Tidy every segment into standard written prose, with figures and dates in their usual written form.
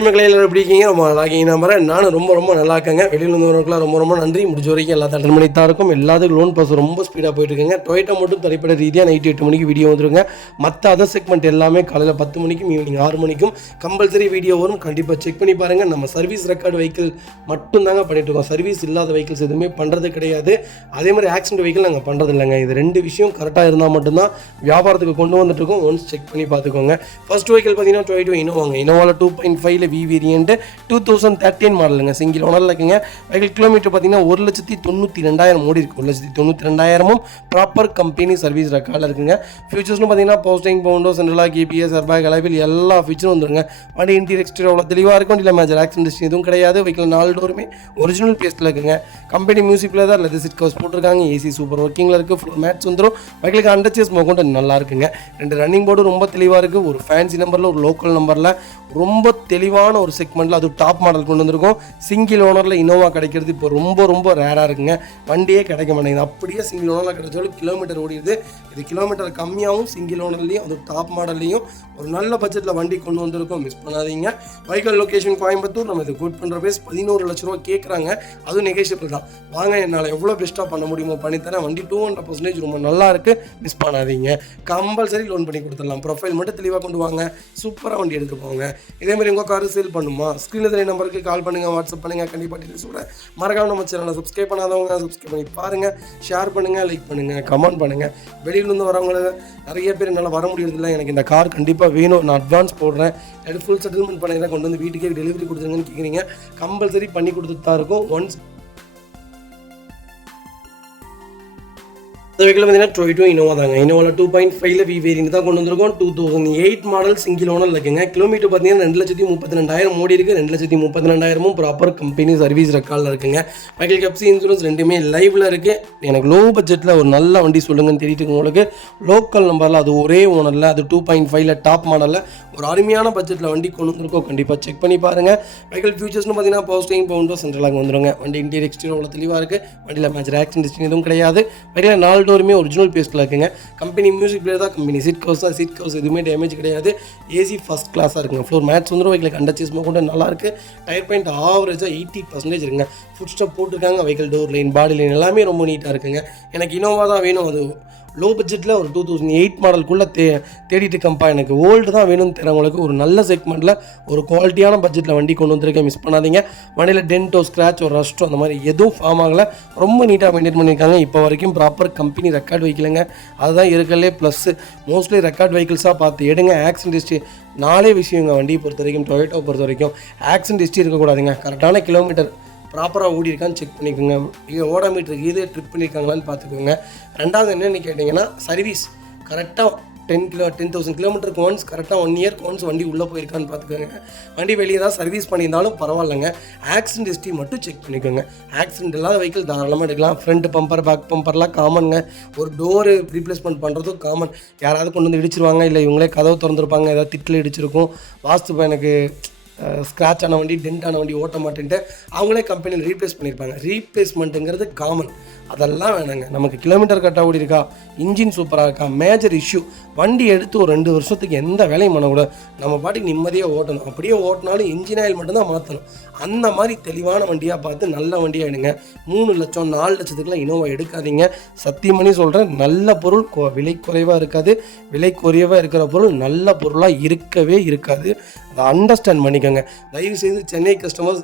Hi மக்களே, எல்லாரும் எப்படி இருக்கீங்க? ரொம்ப நல்லா இருக்கீங்க நம்புறேன். நானும் ரொம்ப நல்லா இருக்கேங்க. வெளியில் வந்தவர்களுக்குலாம் ரொம்ப நன்றி. முடிஞ்ச வரைக்கும் எல்லா அட்டன் பண்ணி தான் இருக்கும். எல்லாத்துக்கும் லோன் ப்ராசஸ் ரொம்ப ஸ்பீடாக போயிட்டு இருக்குங்க. டொயோட்டா மட்டும் தனிப்பட்ட ரீதியாக நைட்டு 8 மணிக்கு வீடியோ வந்துருங்க. மற்ற அதர் செக்மெண்ட் எல்லாமே காலையில் 10 மணிக்கும் ஈவினிங் 6 மணிக்கும் கம்பல்சரி வீடியோ வரும். கண்டிப்பாக செக் பண்ணி பாருங்கள். நம்ம சர்வீஸ் ரெக்கார்டு வெஹிக்கிள் மட்டும்தாங்க பண்ணிட்டு இருக்கோம். சர்வீஸ் இல்லாத வெஹிக்கிள்ஸ் எதுவுமே பண்ணுறது கிடையாது. அதே மாதிரி ஆக்சிடென்ட் வெஹிக்கிள் நாங்கள் பண்ணுறது இல்லைங்க. இது 2 விஷயம் கரெக்டாக இருந்தால் மட்டும்தான் வியாபாரத்துக்கு கொண்டு வந்துட்டு இருக்கோம். ஒன்ஸ் செக் பண்ணி பார்த்துக்கோங்க. ஃபர்ஸ்ட் வெஹிக்கிள் பார்த்தீங்கன்னா டொயோட்டா இனோவாங்க. இனோவாவில் 2.5 வி வேரியன்ட் 2013 மாடலுங்க. சிங்கிள் ஓனரில் இருக்குங்க. வெஹிக்கிள் கிலோமீட்டர் பார்த்தீங்கன்னா 1,92,000 ஓடி இருக்குது. 1,92,000 ப்ராப்பர் கம்பெனி சர்வீஸ் ரெக்கார்டில் இருக்குங்க. ஃபியூச்சர்ஸ்னு பார்த்தீங்கன்னா posting, Bovonto, சென்ட்ரலாக, KBS, airbag, alloy wheel எல்லா ஃபீச்சரும் வந்துருங்க. வண்டி இன்டீரியர் எக்ஸ்டீரியர் அவ்வளோ தெளிவாக இருக்கும். இல்லை மேஜர் ஆக்சிடென்ட் எதுவும் கிடையாது. வெஹிக்கிள் 4 டோருமே ஒரிஜினல் பேஸ்ட்டில் இருக்குங்க. கம்பெனி மியூசிக்கில் தான் லெதர் சீட் கவர்ஸ் போட்டிருக்காங்க. ஏசி சூப்பர் ஒர்க்கிங்கில் இருக்குது. ஃபுல் மேட்ச் வந்துடும். வெஹிக்கிளுக்கு அண்டர் சேஸ் மோகொண்டு நல்லா இருக்குங்க. 2 ரன்னிங் போர்டு ரொம்ப தெளிவாக இருக்குது. ஒரு ஃபேன்சி நம்பரில் ஒரு லோக்கல் நம்பரில் ரொம்ப தெளிவான ஒரு செக்மெண்ட்டில் அது டாப் மாடல் கொண்டு வந்திருக்கும். சிங்கிள் ஓனரில் இனோவா கிடைக்கிறது இப்போ ரொம்ப ரேராக இருக்குங்க. வண்டியே கிடைக்க மாட்டேங்குது. அப்படியே சிங்கிள் ஓனரில் கிடைச்சாலும் கிலோமீட்டர் ஓடிடுது. இது கிலோமீட்டர் கம்மியாகவும் சிங்கிள் ஓனர்லேயும் அது டாப் மாடல்லையும் ஒரு நல்ல பட்ஜெட்டில் வண்டி கொண்டு வந்திருக்கோம். மிஸ் பண்ணாதீங்க. Vehicle location Coimbatore. நம்ம இது கோட் பண்ணுற பேஸ் 11 லட்ச ரூபா கேட்குறாங்க. அதுவும் நெகோஷியபிள் தான். வாங்க, என்னால் எவ்வளோ பெஸ்ட்டாக பண்ண முடியுமோ பண்ணித்தரேன். வண்டி 200% ரொம்ப நல்லா இருக்குது. மிஸ் பண்ணாதீங்க. கம்பல்சரி லோன் பண்ணி கொடுத்துடலாம். ப்ரொஃபைல் மட்டும் தெளிவாக கொண்டு வாங்க. சூப்பராக வண்டி எடுத்துட்டு போங்க. இதேமாதிரி உங்கள் காரு சேல் பண்ணுமா? ஸ்க்ரீனில் தெரிய நம்பருக்கு கால் பண்ணுங்கள், வாட்ஸ்அப் பண்ணுங்கள். கண்டிப்பாக டீட்டெயில்ஸ் கூட மறக்காம நம்ம சேனலை சப்ஸ்கிரைப் பண்ணாதவங்க சப்ஸ்கிரைப் பண்ணி பாருங்கள். ஷேர் பண்ணுங்கள், லைக் பண்ணுங்கள், கமெண்ட் பண்ணுங்கள். வெளியிலேருந்து வரவங்களுக்கு நிறைய பேர் என்னால் வர முடியறதில்ல, எனக்கு இந்த கார் கண்டிப்பாக வேணும், நான் அட்வான்ஸ் போடுறேன், எடுத்து ஃபுல் செட்டில்மெண்ட் பண்ணி தான் கொண்டு வந்து வீட்டுக்கே டெலிவரி கொடுத்துருங்கன்னு கேட்குறீங்க. கம்பல்சரி பண்ணி கொடுத்துட்டு தான் இருக்கும். ஒன்ஸ் இந்த வெஹிக்கிள் பார்த்தீங்கன்னா டொயோட்டா இனோவா தாங்க. இனோவாவில் 2.5 வி வேரியன்ட் தான் கொண்டு வந்திருக்கோம். 2008 மாடல் சிங்கிள் ஓனர் இருக்குங்க. கிலோமீட்டர் பார்த்தீங்கன்னா 2,32,000 ஓடி இருக்குது. 2,32,000 ப்ராப்பர் கம்பெனி சர்வீஸ் ரெக்கார்டில் இருக்குங்க. வெஹிக்கிள் கப்சி இன்சூரன்ஸ் ரெண்டுமே லைவில் இருக்குது. எனக்கு லோ பட்ஜெட்டில் ஒரு நல்ல வண்டி சொல்லுங்கன்னு தெரிவிட்டு உங்களுக்கு லோக்கல் நம்பரில் அது ஒரே ஓனரில் அது 2.5 டாப் மாடலில் ஒரு அருமையான பட்ஜெட்டில் வண்டி கொண்டு வந்திருக்கோம். கண்டிப்பாக செக் பண்ணி பாருங்கள். வெஹிக்கிள் ஃபியூச்சர்ஸ்னு பார்த்தீங்கன்னா போஸ்டிங், பவுண்டோ, சென்ட்ரலாக வந்துருங்க. வண்டி இன்டீரியர் எக்ஸ்டீரியர் அவ்வளோ தெளிவாக இருக்குது. வண்டியில் மேஜர் ஆக்சிடென்ட் எதுவும் கிடையாது. வெஹிக்கிள் 4 டோருமே ஒரிஜினல் பேஸ்ட்டில் இருக்குங்க. கம்பெனி மியூசிக் பிளேயர் தான். கம்பெனி சீட் கவர்ஸ் தான். சீட் கவர்ஸ் எதுவுமே டேமேஜ் கிடையாது. ஏசி ஃபஸ்ட் கிளாஸாக இருக்குங்க. ஃப்ளோர் மேட்ச் வந்துடும். வெஹிக்கிள் அண்டர் சேஸ் கூட நல்லாயிருக்கு. டயர் பாயிண்ட் ஆவரேஜாக 80% இருக்குங்க. ஃபுட் ஸ்டெப் போட்டிருக்காங்க. வெஹிக்கிள் டோர் லைன், பாடி லைன் எல்லாமே ரொம்ப நீட்டாக இருக்குங்க. எனக்கு இனோவா தான் வேணும். அது லோ பட்ஜெட்டில் ஒரு 2008 மாடலுக்குள்ளே தேடிட்டு கம்பா எனக்கு ஓல்டு தான் வேணும்னு தரவங்களுக்கு ஒரு நல்ல செக்மெண்ட்டில் ஒரு குவாலிட்டியான பட்ஜெட்டில் வண்டி கொண்டு வந்திருக்கேன். மிஸ் பண்ணாதீங்க. வண்டியில் டென்ட்டோ, ஸ்க்ராச், ஒரு ரஸ்ட்டோ அந்த மாதிரி எதுவும் ஃபார்ம் ஆகலை. ரொம்ப நீட்டாக மெயின்டைன் பண்ணியிருக்காங்க. இப்போ வரைக்கும் ப்ராப்பர் கம்பெனி ரெக்கார்ட் வெஹிக்கிளுங்க. அதுதான் இருக்கலே ப்ளஸ்ஸு. மோஸ்ட்லி ரெக்கார்ட் வெஹிக்கிள்ஸாக பார்த்து எடுங்க. ஆக்சிடென்ட் ஹிஸ்ட்ரி 4 விஷயங்க. வண்டியை பொறுத்த வரைக்கும், டொயோட்டோவை பொறுத்த வரைக்கும் ஆக்சிடென்ட் ஹிஸ்ட்ரி இருக்கக்கூடாதுங்க. கரெக்டான கிலோமீட்டர் ப்ராப்பராக ஓடி இருக்கான்னு செக் பண்ணிக்கோங்க. ஓடாமீட்டருக்கு இதே ட்ரிப் பண்ணியிருக்காங்களான்னு பார்த்துக்கோங்க. ரெண்டாவது என்னென்னு கேட்டிங்கன்னா சர்வீஸ் கரெக்டாக 10,000 கிலோமீட்டருக்கு ஒன்ஸ் கரெக்டாக 1 இயர்க்கு ஒன்ஸ் வண்டி உள்ளே போயிருக்கான்னு பார்த்துக்கோங்க. வண்டி வெளியே தான் சர்வீஸ் பண்ணியிருந்தாலும் பரவாயில்லைங்க. ஆக்சிடென்ட் ஹிஸ்ட்ரி மட்டும் செக் பண்ணிக்கோங்க. ஆக்சிடென்ட் இல்லாத வெஹிக்கிள் தாராளமாக எடுக்கலாம். ஃப்ரண்ட் பம்பர், பேக் பம்பர்லாம் காமனுங்க. ஒரு டோரு ரீப்ளேஸ்மெண்ட் பண்ணுறதும் காமன். யாராவது கொண்டு வந்து இடிச்சிருவாங்க, இல்லை இவங்களே கதவு திறந்துருப்பாங்க, ஏதாவது திட்டில் இடிச்சிருக்கும். வாஸ்து எனக்கு ஸ்க்ராட்ச் ஆன வண்டி, டென்ட் ஆன வண்டி ஓட்ட மாட்டேன்ட்டு அவங்களே கம்பெனியில் ரீப்ளேஸ் பண்ணியிருப்பாங்க. ரீப்ளேஸ்மெண்ட்டுங்கிறது காமன். அதெல்லாம் வேணாங்க. நமக்கு கிலோமீட்டர் கரெக்டாக ஓடி இருக்கா, இன்ஜின் சூப்பராக இருக்கா, மேஜர் இஷ்யூ, வண்டி எடுத்து ஒரு 2 வருஷத்துக்கு எந்த வேலையும் பண்ணக்கூடாது. நம்ம பாட்டுக்கு நிம்மதியாக ஓட்டணும். அப்படியே ஓட்டினாலும் இன்ஜின் ஆயில் மட்டும்தான் மாற்றணும். அந்த மாதிரி தெளிவான வண்டியாக பார்த்து நல்ல வண்டியாக எடுங்க. 3 லட்சம் 4 லட்சத்துக்குலாம் இனோவா எடுக்காதீங்க. சத்தியமணி சொல்கிறேன். நல்ல பொருள் விலை குறைவாக இருக்காது. விலை குறைவாக இருக்கிற பொருள் நல்ல பொருளாக இருக்கவே இருக்காது. அதை அண்டர்ஸ்டாண்ட் பண்ணிக்கோங்க. தயவுசெய்து சென்னை கஸ்டமர்ஸ்,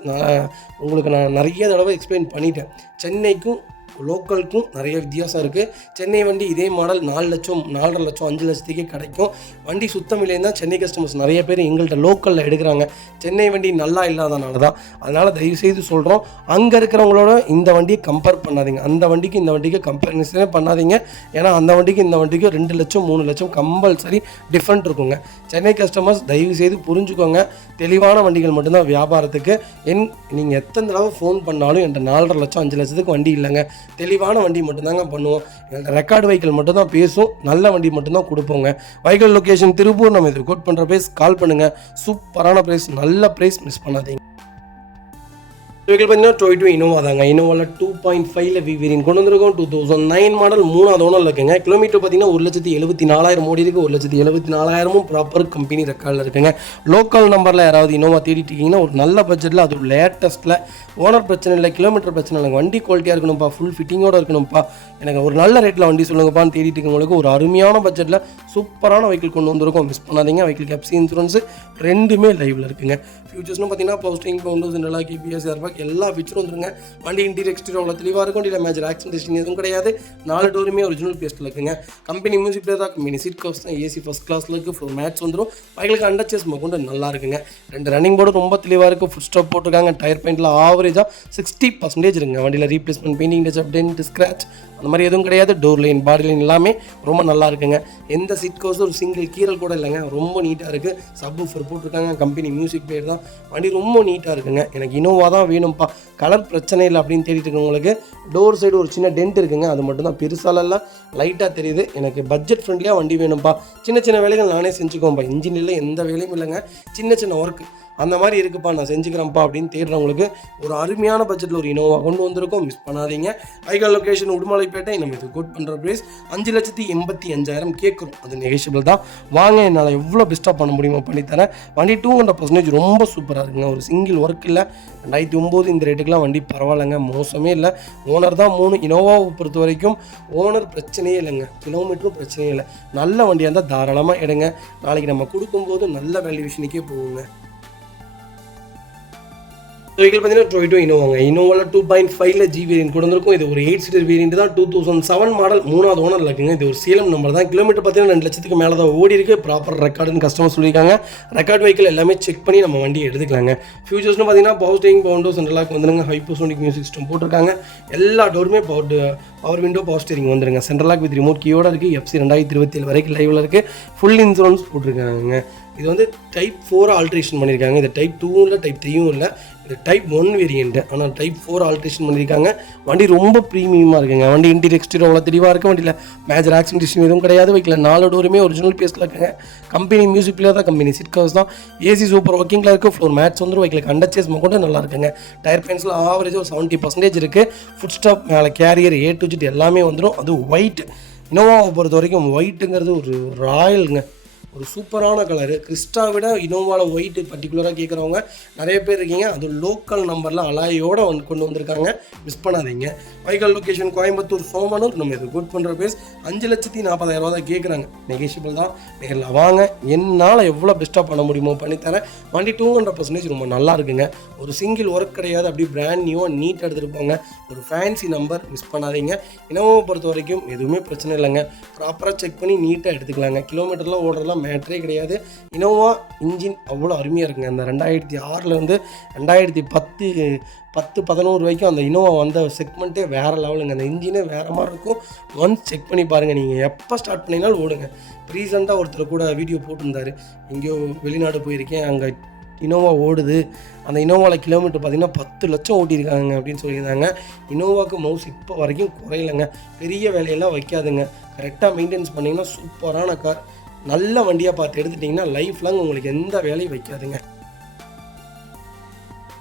உங்களுக்கு நான் நிறைய தடவை எக்ஸ்பிளைன் பண்ணிட்டேன். சென்னைக்கும் லோக்கலுக்கும் நிறைய வித்தியாசம் இருக்குது. சென்னை வண்டி இதே மாடல் 4 லட்சம், 4.5 லட்சம், 5 லட்சத்துக்கே கிடைக்கும். வண்டி சுத்தம் இல்லைன்னு தான் சென்னை கஸ்டமர்ஸ் நிறைய பேர் எங்கள்கிட்ட லோக்கலில் எடுக்கிறாங்க. சென்னை வண்டி நல்லா இல்லாதனால தான். அதனால் தயவுசெய்து சொல்கிறோம், அங்கே இருக்கிறவங்களோட இந்த வண்டியை கம்பேர் பண்ணாதீங்க. அந்த வண்டிக்கு இந்த வண்டிக்கு கம்பேரிசனே பண்ணாதீங்க. ஏன்னா அந்த வண்டிக்கு இந்த வண்டிக்கு 2 லட்சம் 3 லட்சம் கம்பல்சரி டிஃப்ரெண்ட் இருக்குங்க. சென்னை கஸ்டமர்ஸ் தயவுசெய்து புரிஞ்சுக்கோங்க. தெளிவான வண்டிகள் மட்டும்தான் வியாபாரத்துக்கு. நீங்கள் எத்தனை தடவை ஃபோன் பண்ணாலும் என்கிட்ட 4.5 லட்சம் 5 லட்சத்துக்கு வண்டி இல்லைங்க. தெளிவான வண்டி மட்டும்தாங்க பண்ணுவோம். ரெக்கார்டு வெஹிக்கிள் மட்டும் தான் பேசும். நல்ல வண்டி மட்டும்தான் கொடுப்போங்க. Vehicle location Tiruppur. நம்ம இது கோட் பண்ணுற ப்ரைஸ் கால் பண்ணுங்கள். சூப்பரான ப்ரைஸ், நல்ல ப்ரைஸ். மிஸ் பண்ணாதீங்க. வெஹிக்கிள் பார்த்தீங்கன்னா டொயோட்டா இனோவா தாங்க. இனோவாவில் 2.5ல வி வேரியன்ட் கொண்டு வந்திருக்கோம். 2009 மாடல் 3வது ஓனரில் இருக்குங்க. கிலோமீட்டர் பார்த்தீங்கன்னா 1,74,000 ஓடி இருக்குது. 1,74,000 ப்ராப்பர் கம்பெனி ரெக்கார்டில் இருக்குங்க. லோக்கல் நம்பரில் யாராவது இனோவா தேடிட்டு இருக்கீங்கன்னா ஒரு நல்ல பட்ஜெட்டில் அது லேட்டஸ்ட்டில் ஓனர் பிரச்சனை இல்லை, கிலோமீட்டர் பிரச்சனை இல்லை, வண்டி குவாலிட்டியாக இருக்கணும்ப்பா, ஃபுல் ஃபிட்டிங்கோடு இருக்கணும்ப்பா, எனக்கு ஒரு நல்ல ரேட்டில் வண்டி சொல்லுங்கப்பான்னு தேடிட்டு இருக்கவங்களுக்கு ஒரு அருமையான பட்ஜெட்டில் சூப்பரான வெஹிக்கிள் கொண்டு வந்திருக்கோம். மிஸ் பண்ணாதீங்க. வெஹிக்கிள் எஃப்சி இன்சூரன்ஸ் ரெண்டுமே லைவில் இருக்குங்க. ஃபியூச்சர்ஸ்னு பார்த்தீங்கன்னா பவுஸ்டிங், பவுண்டர்ஸ், நல்லா கேபிஎஸ், ஏர்பேக் எல்லா ஃபீச்சரும் வந்துருங்க. வண்டி இன்டீரியர் எக்ஸ்டீரியர் அவ்வளோ தெளிவாக இருக்கும். வண்டியில் மேஜர் ஆக்சிடென்ட் எதுவும் கிடையாது. 4 டோருமே ஒரிஜினல் பேஸ்ட்டில் இருக்குங்க. கம்பெனி மியூசிக் பிளேயர் தான், கம்பெனி சீட் கவர்ஸ் தான், ஏசி ஃபஸ்ட் கிளாஸில் இருக்குது. ஃப்ளோர் மேட்ச் வந்துடும். பைகளுக்கு அண்டர்ச்சேஸ் கொண்டு நல்லா இருக்குங்க. 2 ரன்னிங் போர்டு ரொம்ப தெளிவாக இருக்குது. ஃபுட் ஸ்டாப் போட்டிருக்காங்க. டயர் பாயிண்டில் ஆவரேஜாக 60% இருக்குங்க. வண்டியில் replacement, painting touch up, dent, scratch அந்த மாதிரி எதுவும் கிடையாது. டோர் லைன், பாடி லைன் எல்லாமே ரொம்ப நல்லா இருக்குங்க. எந்த சீட் கவர்ஸும் ஒரு சிங்கிள் கீரல் கூட இல்லைங்க. ரொம்ப நீட்டாக இருக்குது. சப் ஊஃபர் போட்டிருக்காங்க. கம்பெனி மியூசிக் பிளேயர் தான். வண்டி ரொம்ப நீட்டாக இருக்குங்க. எனக்கு இனோவா தான் வேணும்ப்பா, கலர் பிரச்சனை இல்லை அப்படின்னு தேடிட்டு இருக்கவங்களுக்கு டோர் சைடு ஒரு சின்ன டென்ட் இருக்குங்க. அது மட்டும் தான், பெருசாலெல்லாம் லைட்டாக தெரியுது. எனக்கு பட்ஜெட் ஃப்ரெண்ட்லியாக வண்டி வேணும்ப்பா, சின்ன சின்ன வேலைகள் நானே செஞ்சுக்கோம்ப்பா, இன்ஜினில் எந்த வேலையும் இல்லைங்க, சின்ன சின்ன ஒர்க்கு அந்த மாதிரி இருக்குப்பா, நான் செஞ்சுக்கிறேன்ப்பா அப்படின்னு தேடுறவங்களுக்கு ஒரு அருமையான பட்ஜெட்டில் ஒரு இனோவா கொண்டு வந்திருக்கோம். மிஸ் பண்ணாதீங்க. ஐகால் லொக்கேஷன் உடுமலைப்பேட்டை. நம்ம இது கோட் பண்ணுற ப்ரைஸ் 5,85,000 கேட்குறோம். அது நெகோஷியபிள் தான். வாங்க, என்னால் எவ்வளோ பெஸ்ட்டாக பண்ண முடியுமோ பண்ணித்தரேன். வண்டி 200% ரொம்ப சூப்பராக இருக்குங்க. ஒரு சிங்கிள் ஒர்க் இல்லை. 2009 இந்த ரேட்டுக்கெலாம் வண்டி பரவாயில்லைங்க, மோசமே இல்லை. ஓனர் தான் 3. இனோவாவை பொறுத்த வரைக்கும் ஓனர் பிரச்சனையே இல்லைங்க, கிலோமீட்டரும் பிரச்சனையே இல்லை. நல்ல வண்டியாக இருந்தால் தாராளமாக எடுங்க. நாளைக்கு நம்ம கொடுக்கும்போது நல்ல வேல்யூவேஷனுக்கே போகுங்க. வெஹிக்கிள் பார்த்தீங்கன்னா டொயோட்டா இனோவாங்க. இனோவாவில் 2.5ல ஜி வேரியன்ட் கொண்டு வந்திருக்கும். இது ஒரு 8 சீட்டர் வேரியன்ட் தான். 2007 மாடல் 3வது ஓனரில் இருக்குங்க. இது ஒரு சேலம் நம்பர் தான். கிலோமீட்டர் பார்த்தீங்கன்னா 2 லட்சத்துக்கு மேலே தான் ஓடி இருக்குது. ப்ராப்பர் ரெக்கார்டுன்னு கஸ்டமர் சொல்லியிருக்காங்க. ரெக்கார்ட் வெஹிக்கிள் எல்லாமே செக் பண்ணி நம்ம வண்டியை எடுத்துக்கலாங்க. ஃபியூச்சர்ஸ்னு பார்த்தீங்கன்னா பவுஸ்டிங், பவுண்டர்ஸ் சென்ட்ரலாக் வந்துருங்க. ஹைப்பர்சோனிக் மியூசிக் சிஸ்டம் போட்டிருக்காங்க. எல்லா டோருமே பவர் விண்டோ, பவர் ஸ்டீரிங் வந்துருங்க. சென்ட்ரலாக் வித் ரிமோட் கீயோட இருக்குது. எஃப்சி 2027 வரைக்கும் லைவில் இருக்குது. ஃபுல் இன்சூரன்ஸ் போட்டிருக்காங்க. இது வந்து டைப் 4 ஆல்ட்ரேஷன் பண்ணியிருக்காங்க. இது டைப் 2 இல்லை, டைப் 3யும் இல்லை. இது டைப் 1 வேரியன்ட். ஆனால் டைப் 4 ஆல்ட்ரேஷன் பண்ணியிருக்காங்க. வண்டி ரொம்ப ப்ரீமியமாக இருக்குங்க. வண்டி இன்டீரியர் எக்ஸ்டீரியர் அவ்வளோ தெளிவாக இருக்குது. வண்டியில் மேஜர் ஆக்சிடென்ட் எதுவும் கிடையாது. வைக்கல 4 டோருமே ஒரிஜினல் பேஸில் இருக்குங்க. கம்பெனி மியூசிக் பிளேயர் தான், கம்பெனி சீட் கவர்ஸ் தான், ஏசி சூப்பர் ஒர்க்கிங்கில் இருக்குது. ஃப்ளோர் மேட்ச் வந்துடும். வைக்கல அண்டர்ச்சேஸ் கூட நல்லா இருக்குங்க. டயர் பெயின்ஸில் ஆவரேஜ் ஒரு 70% இருக்குது. ஃபுட் ஸ்டாப், மேலே கேரியர், A to Z எல்லாமே வந்துடும். அது ஒயிட். இனோவாவை பொறுத்த வரைக்கும் ஒயிட்டுங்கிறது ஒரு ராயலுங்க, ஒரு சூப்பரான கலரு. கிறிஸ்டா விட இனோவாவில் ஒயிட்டு பர்டிகுலராக கேட்குறவங்க நிறைய பேர் இருக்கீங்க. அது லோக்கல் நம்பரில் அலாயோடு கொண்டு வந்திருக்காங்க. மிஸ் பண்ணாதீங்க. வைகால் லொக்கேஷன் கோயம்புத்தூர், சோமனூர். நம்ம இது குட் பண்ணுற பேஸ் 5,40,000 தான் கேட்குறாங்க. நெகோஷியபிள் தான். நேரில் வாங்க, என்னால் எவ்வளோ பெஸ்ட்டாக பண்ண முடியுமோ பண்ணித்தரேன். வண்டி 200% ரொம்ப நல்லா இருக்குங்க. ஒரு சிங்கிள் ஒர்க் கிடையாது. அப்படி பிராண்ட் நியூவாக நீட்டாக எடுத்துகிட்டு போங்க. ஒரு ஃபேன்சி நம்பர். மிஸ் பண்ணாதீங்க. இனோவாவை பொறுத்த வரைக்கும் எதுவுமே பிரச்சனை இல்லைங்க. ப்ராப்பராக செக் பண்ணி நீட்டாக எடுத்துக்கலாங்க. கிலோமீட்டர்லாம் ஓடுறதுலாம் மேட்ரே கிடையாது. இனோவா இன்ஜின் அவ்வளோ அருமையாக இருக்குங்க. அந்த 2006 2010-11 வரைக்கும் அந்த இனோவா வந்த செக்மெண்ட்டே வேறு லெவலுங்க. அந்த இன்ஜினே வேறு மாதிரி இருக்கும். ஒன்ஸ் செக் பண்ணி பாருங்கள். நீங்கள் எப்போ ஸ்டார்ட் பண்ணினாலும் ஓடுங்க. ரீசெண்டாக ஒருத்தர் கூட வீடியோ போட்டிருந்தார். எங்கேயோ வெளிநாடு போயிருக்கேன், அங்கே இனோவா ஓடுது, அந்த இனோவாவில் கிலோமீட்டர் பார்த்திங்கன்னா 10 லட்சம் ஓட்டியிருக்காங்க அப்படின்னு சொல்லியிருந்தாங்க. இனோவாவுக்கு மவுஸ் இப்போ வரைக்கும் குறையிலைங்க. பெரிய வேலையெல்லாம் வைக்காதுங்க. கரெக்டாக மெயின்டைன்ஸ் பண்ணிங்கன்னா சூப்பரான கார். நல்ல வண்டியாக பார்த்து எடுத்துட்டிங்கன்னா லைஃப் லாங் உங்களுக்கு எந்த வேலையும் வைக்காதுங்க.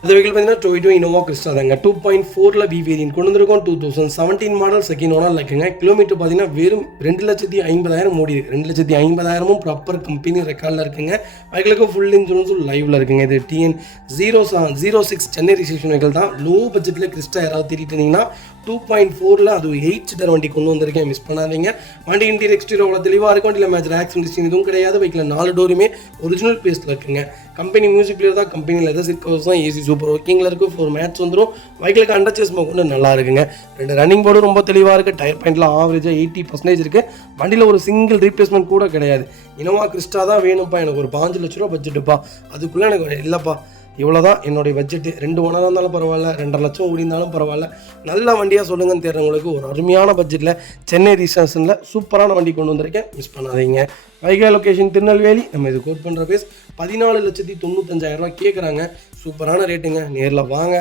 இந்த வெஹிக்கிள் பார்த்தீங்கன்னா டொயோட்டா இனோவா கிறிஸ்டா தாங்க. 2.4ல வி வேரியன்ட் கொண்டு வந்திருக்கோம். 2017 மாடல் செகண்ட் ஓனர் இருக்குங்க. கிலோமீட்டர் பார்த்தீங்கன்னா வெறும் 2,50,000 ஓடி இருக்குது. 2,50,000 ப்ராப்பர் கம்பெனி ரெக்கார்டில் இருக்குங்க. வெஹிக்கிளுக்கு ஃபுல் இன்சூரன்ஸும் லைவில் இருக்குங்க. இது TN 06 சென்னை ரிஜிஸ்ட்ரேஷன் வெஹிக்கிள் தான். லோ பட்ஜெட்டில் கிறிஸ்டா யாராவது தேடிட்டு இருந்தீங்கன்னா 2.4ல அது 8 சீட்டர் வண்டி கொண்டு வந்திருக்கேன். மிஸ் பண்ணாதீங்க. வண்டி இன்டீரியர் எக்ஸ்டீரியர் அவ்வளோ தெளிவாக இருக்கும். வண்டியில் மேஜர் ஆக்சிடென்ட் எதுவும் கிடையாது. வைக்கல 4 டோருமே ஒரிஜினல் பேஸில் இருக்குங்க. கம்பெனி மியூசிக் பிளேயர் தான், கம்பெனி லெதர் சீட் கவர்ஸ் தான், ஏசி சூப்பர் ஒர்க்கிங்கில் இருக்குது. ஃப்ளோர் மேட்ச் வந்துடும். வைக்கிலுக்கு அண்டர்ச்சேஸ் கொண்டு நல்லா இருக்குங்க. 2 ரன்னிங் போர்டு ரொம்ப தெளிவாக இருக்குது. டயர் பாயிண்ட்லாம் ஆவரேஜாக 80% இருக்குது. வண்டியில் ஒரு சிங்கிள் ரீப்ளேஸ்மெண்ட் கூட கிடையாது. இனோவா கிறிஸ்டா தான் வேணும்ப்பா, எனக்கு ஒரு 5 லட்ச ரூபா பட்ஜெட்டுப்பா, அதுக்குள்ளே எனக்கு இல்லைப்பா, இவ்வளோ தான் என்னுடைய பட்ஜெட்டு. 2 ஓனராக இருந்தாலும் பரவாயில்ல, 2.5 லட்சம் ஓடிந்தாலும் பரவாயில்ல, நல்ல வண்டியாக சொல்லுங்கன்னு தேடுறவங்களுக்கு ஒரு அருமையான பட்ஜெட்டில் சென்னை ரிஜிஸ்ட்ரேஷனில் சூப்பரான வண்டி கொண்டு வந்திருக்கேன். மிஸ் பண்ணாதீங்க. வைகை லொக்கேஷன் திருநெல்வேலி. நம்ம இது கோட் பண்ணுற பேஸ் 14,95,000 கேட்குறாங்க. சூப்பரான ரேட்டுங்க. நேரில் வாங்க,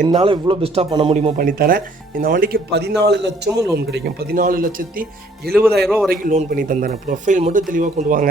என்னால் இவ்வளோ பெஸ்ட்டாக பண்ண முடியுமோ பண்ணித்தரேன். இந்த வண்டிக்கு 14 லட்சமும் லோன் கிடைக்கும். 14,70,000 வரைக்கும் லோன் பண்ணி தந்துறேன். ப்ரொஃபைல் மட்டும் தெளிவாக கொண்டு வாங்க,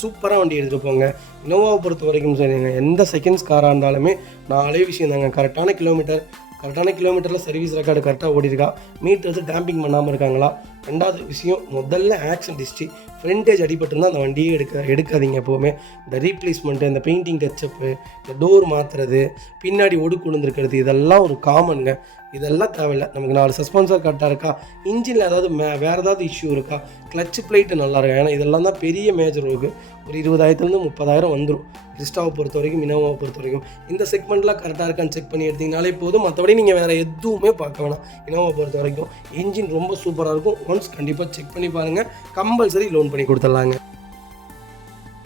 சூப்பராக வண்டி எடுத்துகிட்டு போங்க. இனோவாவை பொறுத்த வரைக்கும் சரிங்க, எந்த செகண்ட்ஸ் காராக இருந்தாலுமே 4 விஷயம் தாங்க. கரெக்டான கிலோமீட்டரில் சர்வீஸ் ரெக்கார்டு கரெக்டாக ஓடிருக்கா, மீட்டர்ஸ் டேம்பிங் பண்ணாமல் இருக்காங்களா. ரெண்டாவது விஷயம், முதல்ல ஆக்சிடென்ட் ஹிஸ்ட்ரி, ஃப்ரண்டேஜ் அடிபட்டுருந்தால் அந்த வண்டியே எடுக்காதீங்க எப்போவுமே. இந்த ரீப்ளேஸ்மெண்ட்டு, இந்த பெயிண்டிங் டச்சப்பு, இந்த டோர் மாற்றுறது, பின்னாடி ஒடுக்கு விழுந்துருக்கிறது, இதெல்லாம் ஒரு காமனுங்க. இதெல்லாம் தேவையில்லை. நமக்கு 4 சஸ்பென்சர் கரெக்டாக இருக்கா, இன்ஜினில் ஏதாவது வேறு ஏதாவது இஷ்யூ இருக்கா, கிளச்சு பிளேட்டு நல்லா இருக்கா. ஏன்னா இதெல்லாம் தான் பெரிய மேஜர் இருக்குது. ஒரு 20,000 30,000 வந்துடும். கிறிஸ்டாவை பொறுத்த வரைக்கும், இனோவாவை பொறுத்த வரைக்கும் இந்த செக்மெண்ட்லாம் கரெக்டாக இருக்கான்னு செக் பண்ணி எடுத்திங்கனாலே போதும். மற்றபடி நீங்கள் வேறு எதுவுமே பார்க்க வேணாம். இனோவாவை பொறுத்த வரைக்கும் இன்ஜின் ரொம்ப சூப்பராக இருக்கும். ஒன்ஸ் கண்டிப்பாக செக் பண்ணி பாருங்கள். கம்பல்சரி லோன் பண்ணி கொடுத்துடலாங்க.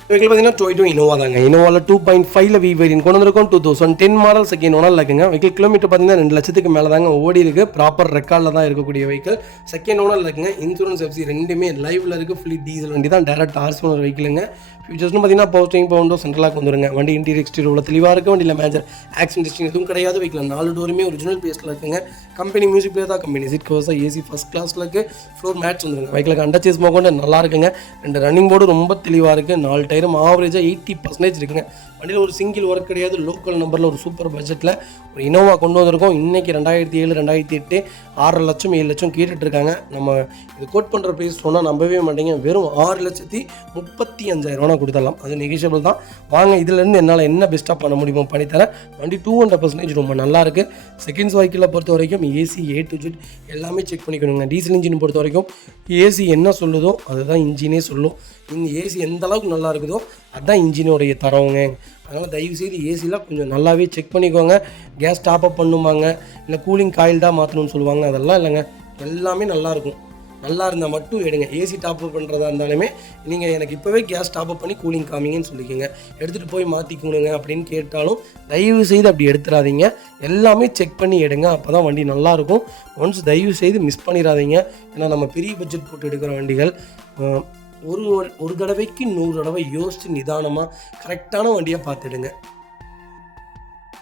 வெஹிக்கிள் பார்த்தீங்கன்னா டொயோட்டா இனோவா தாங்க. இனோவாவில் 2.5 வி வேரியன்ட் கொண்டு வந்திருக்கோம். 2010 மாடல், செகண்ட் ஓனர் இருக்குங்க. வெஹிக்கிள் கிலோமீட்டர் பார்த்தீங்கன்னா 2 லட்சத்துக்கு மேலே தாங்க ஓடி இருக்குது. ப்ராப்பர் ரெக்கார்டில் தான் இருக்கக்கூடிய வெஹிக்கிள். செகண்ட் ஓனர் இருக்குங்க. இன்சூரன்ஸ் எஃப்சி ரெண்டுமே லைவில் இருக்குது. ஃபுல்லி டீசல் வண்டி தான். டேரக்ட் ஆர்சி ஓனர் வெஹிக்கிளுங்க. ஃபியூச்சர்ஸ்னு பார்த்தீங்கன்னா பவர் ஸ்டீரிங், பவர் விண்டோ, சென்ட்ரலாக வந்துருங்க. வண்டி இன்டீரியர் எக்ஸ்டீரியர் உள்ள தெளிவாக இருக்குது. வண்டியில் மேஜர் ஆக்சிடென்ட் ஹிஸ்ட்ரி எதுவும் கிடையாது. வெஹிக்கிள் 4 டோருமே ஒரிஜினல் பேஸில் இருக்குங்க. கம்பெனி மியூசிக் பிளேயர் தான். கம்பெனி சீட் கவர்ஸாக ஏசி ஃபஸ்ட் கிளாஸில் இருக்குது. ஃப்ளோர் மேட்ச் வந்துருங்க. வெஹிக்கிளுக்கு அண்டர் சேஸ் மோகொண்டு நல்லா இருக்குங்க. 2 ரன்னிங் போர்டு ரொம்ப தெளிவாக இருக்குது. 4 டயரும் ஆவரேஜாக 80% இருக்குங்க. வண்டியில் ஒரு சிங்கிள் ஒர்க் கிடையாது. லோக்கல் நம்பரில் ஒரு சூப்பர் பட்ஜெட்டில் ஒரு இனோவா கொண்டு வந்திருக்கோம். இன்றைக்கி 2007 2008 6 லட்சம் 7 லட்சம் கேட்டுட்ருக்காங்க. நம்ம இது கோட் பண்ணுற ப்ரைஸ் சொன்னால் நம்பவே மாட்டேங்க. வெறும் 6,35,000 கொடுத்துடலாம். அது நெகிஷியபிள் தான். வாங்க, இதிலேருந்து என்னால் என்ன பெஸ்ட்டாக பண்ண முடியுமோ பண்ணித்தரேன். வண்டி 200% ரொம்ப நல்லாயிருக்கு. செகண்ட்ஸ் வெஹிக்கிளை பொறுத்த வரைக்கும் ஏசி A to Z எல்லாமே செக் பண்ணிக்கணுங்க. டீசல் இன்ஜின் பொறுத்த வரைக்கும் ஏசி என்ன சொல்லுதோ அதுதான் இன்ஜினே சொல்லும். இந்த ஏசி எந்த அளவுக்கு நல்லா இருக்குதோ அதுதான் இன்ஜினோடைய தரவுங்க. அதனால் தயவுசெய்து ஏசிலாம் கொஞ்சம் நல்லாவே செக் பண்ணிக்கோங்க. கேஸ் டாப்அப் பண்ணுவாங்க, இல்லை கூலிங் காயில் தான் மாற்றணும்னு சொல்லுவாங்க. அதெல்லாம் இல்லைங்க, எல்லாமே நல்லாயிருக்கும். நல்லா இருந்தால் மட்டும் எடுங்க. ஏசி டாப்அப் பண்ணுறதா இருந்தாலுமே நீங்கள் எனக்கு இப்போவே கேஸ் டாப்அப் பண்ணி கூலிங் காமிங்கன்னு சொல்லிக்கோங்க. எடுத்துகிட்டு போய் மாற்றிக்கணுங்க அப்படின்னு கேட்டாலும் தயவு செய்து அப்படி எடுத்துடாதீங்க. எல்லாமே செக் பண்ணி எடுங்க. அப்போ தான் வண்டி நல்லாயிருக்கும். ஒன்ஸ் தயவு செய்து மிஸ் பண்ணிடாதீங்க. ஏன்னா நம்ம பெரிய பட்ஜெட் போட்டு எடுக்கிற வண்டிகள் ஒரு தடவைக்கு 100 தடவை யோசித்து நிதானமாக கரெக்டான வண்டியாக பார்த்துடுங்க.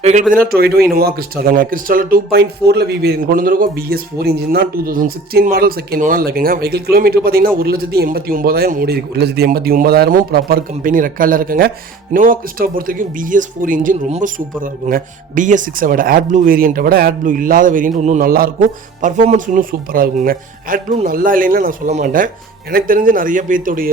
வெஹிக்கிள் பார்த்தீங்கன்னா டொயோட்டா இனோவா கிறிஸ்டா தாங்க. கிறிஸ்டாவில் 2.4 வி வேரியன்ட் கொண்டு வந்திருக்கோம். BS4 இன்ஜின் தான். 2016 மாடல், செகண்ட் ஓனர் இருக்குங்க. வெஹிக்கிள் கிலோமீட்டர் பார்த்தீங்கன்னா 1,89,000 ஓடி இருக்குது. 1,89,000 ப்ராப்பர் கம்பெனி ரெக்கார்டில் இருக்குங்க. இனோவா கிறிஸ்டாவை பொறுத்த வரைக்கும் BS4 இன்ஜின் ரொம்ப சூப்பராக இருக்குங்க. BS6 விட AdBlue வேரியண்ட்டை விட AdBlue இல்லாத வேரியண்ட் இன்னும் நல்லாயிருக்கும். பர்ஃபார்மன்ஸ் இன்னும் சூப்பராக இருக்குங்க. AdBlue நல்லா இல்லைன்னா நான் சொல்ல மாட்டேன். எனக்கு தெரிஞ்சு நிறைய பேர்த்துடைய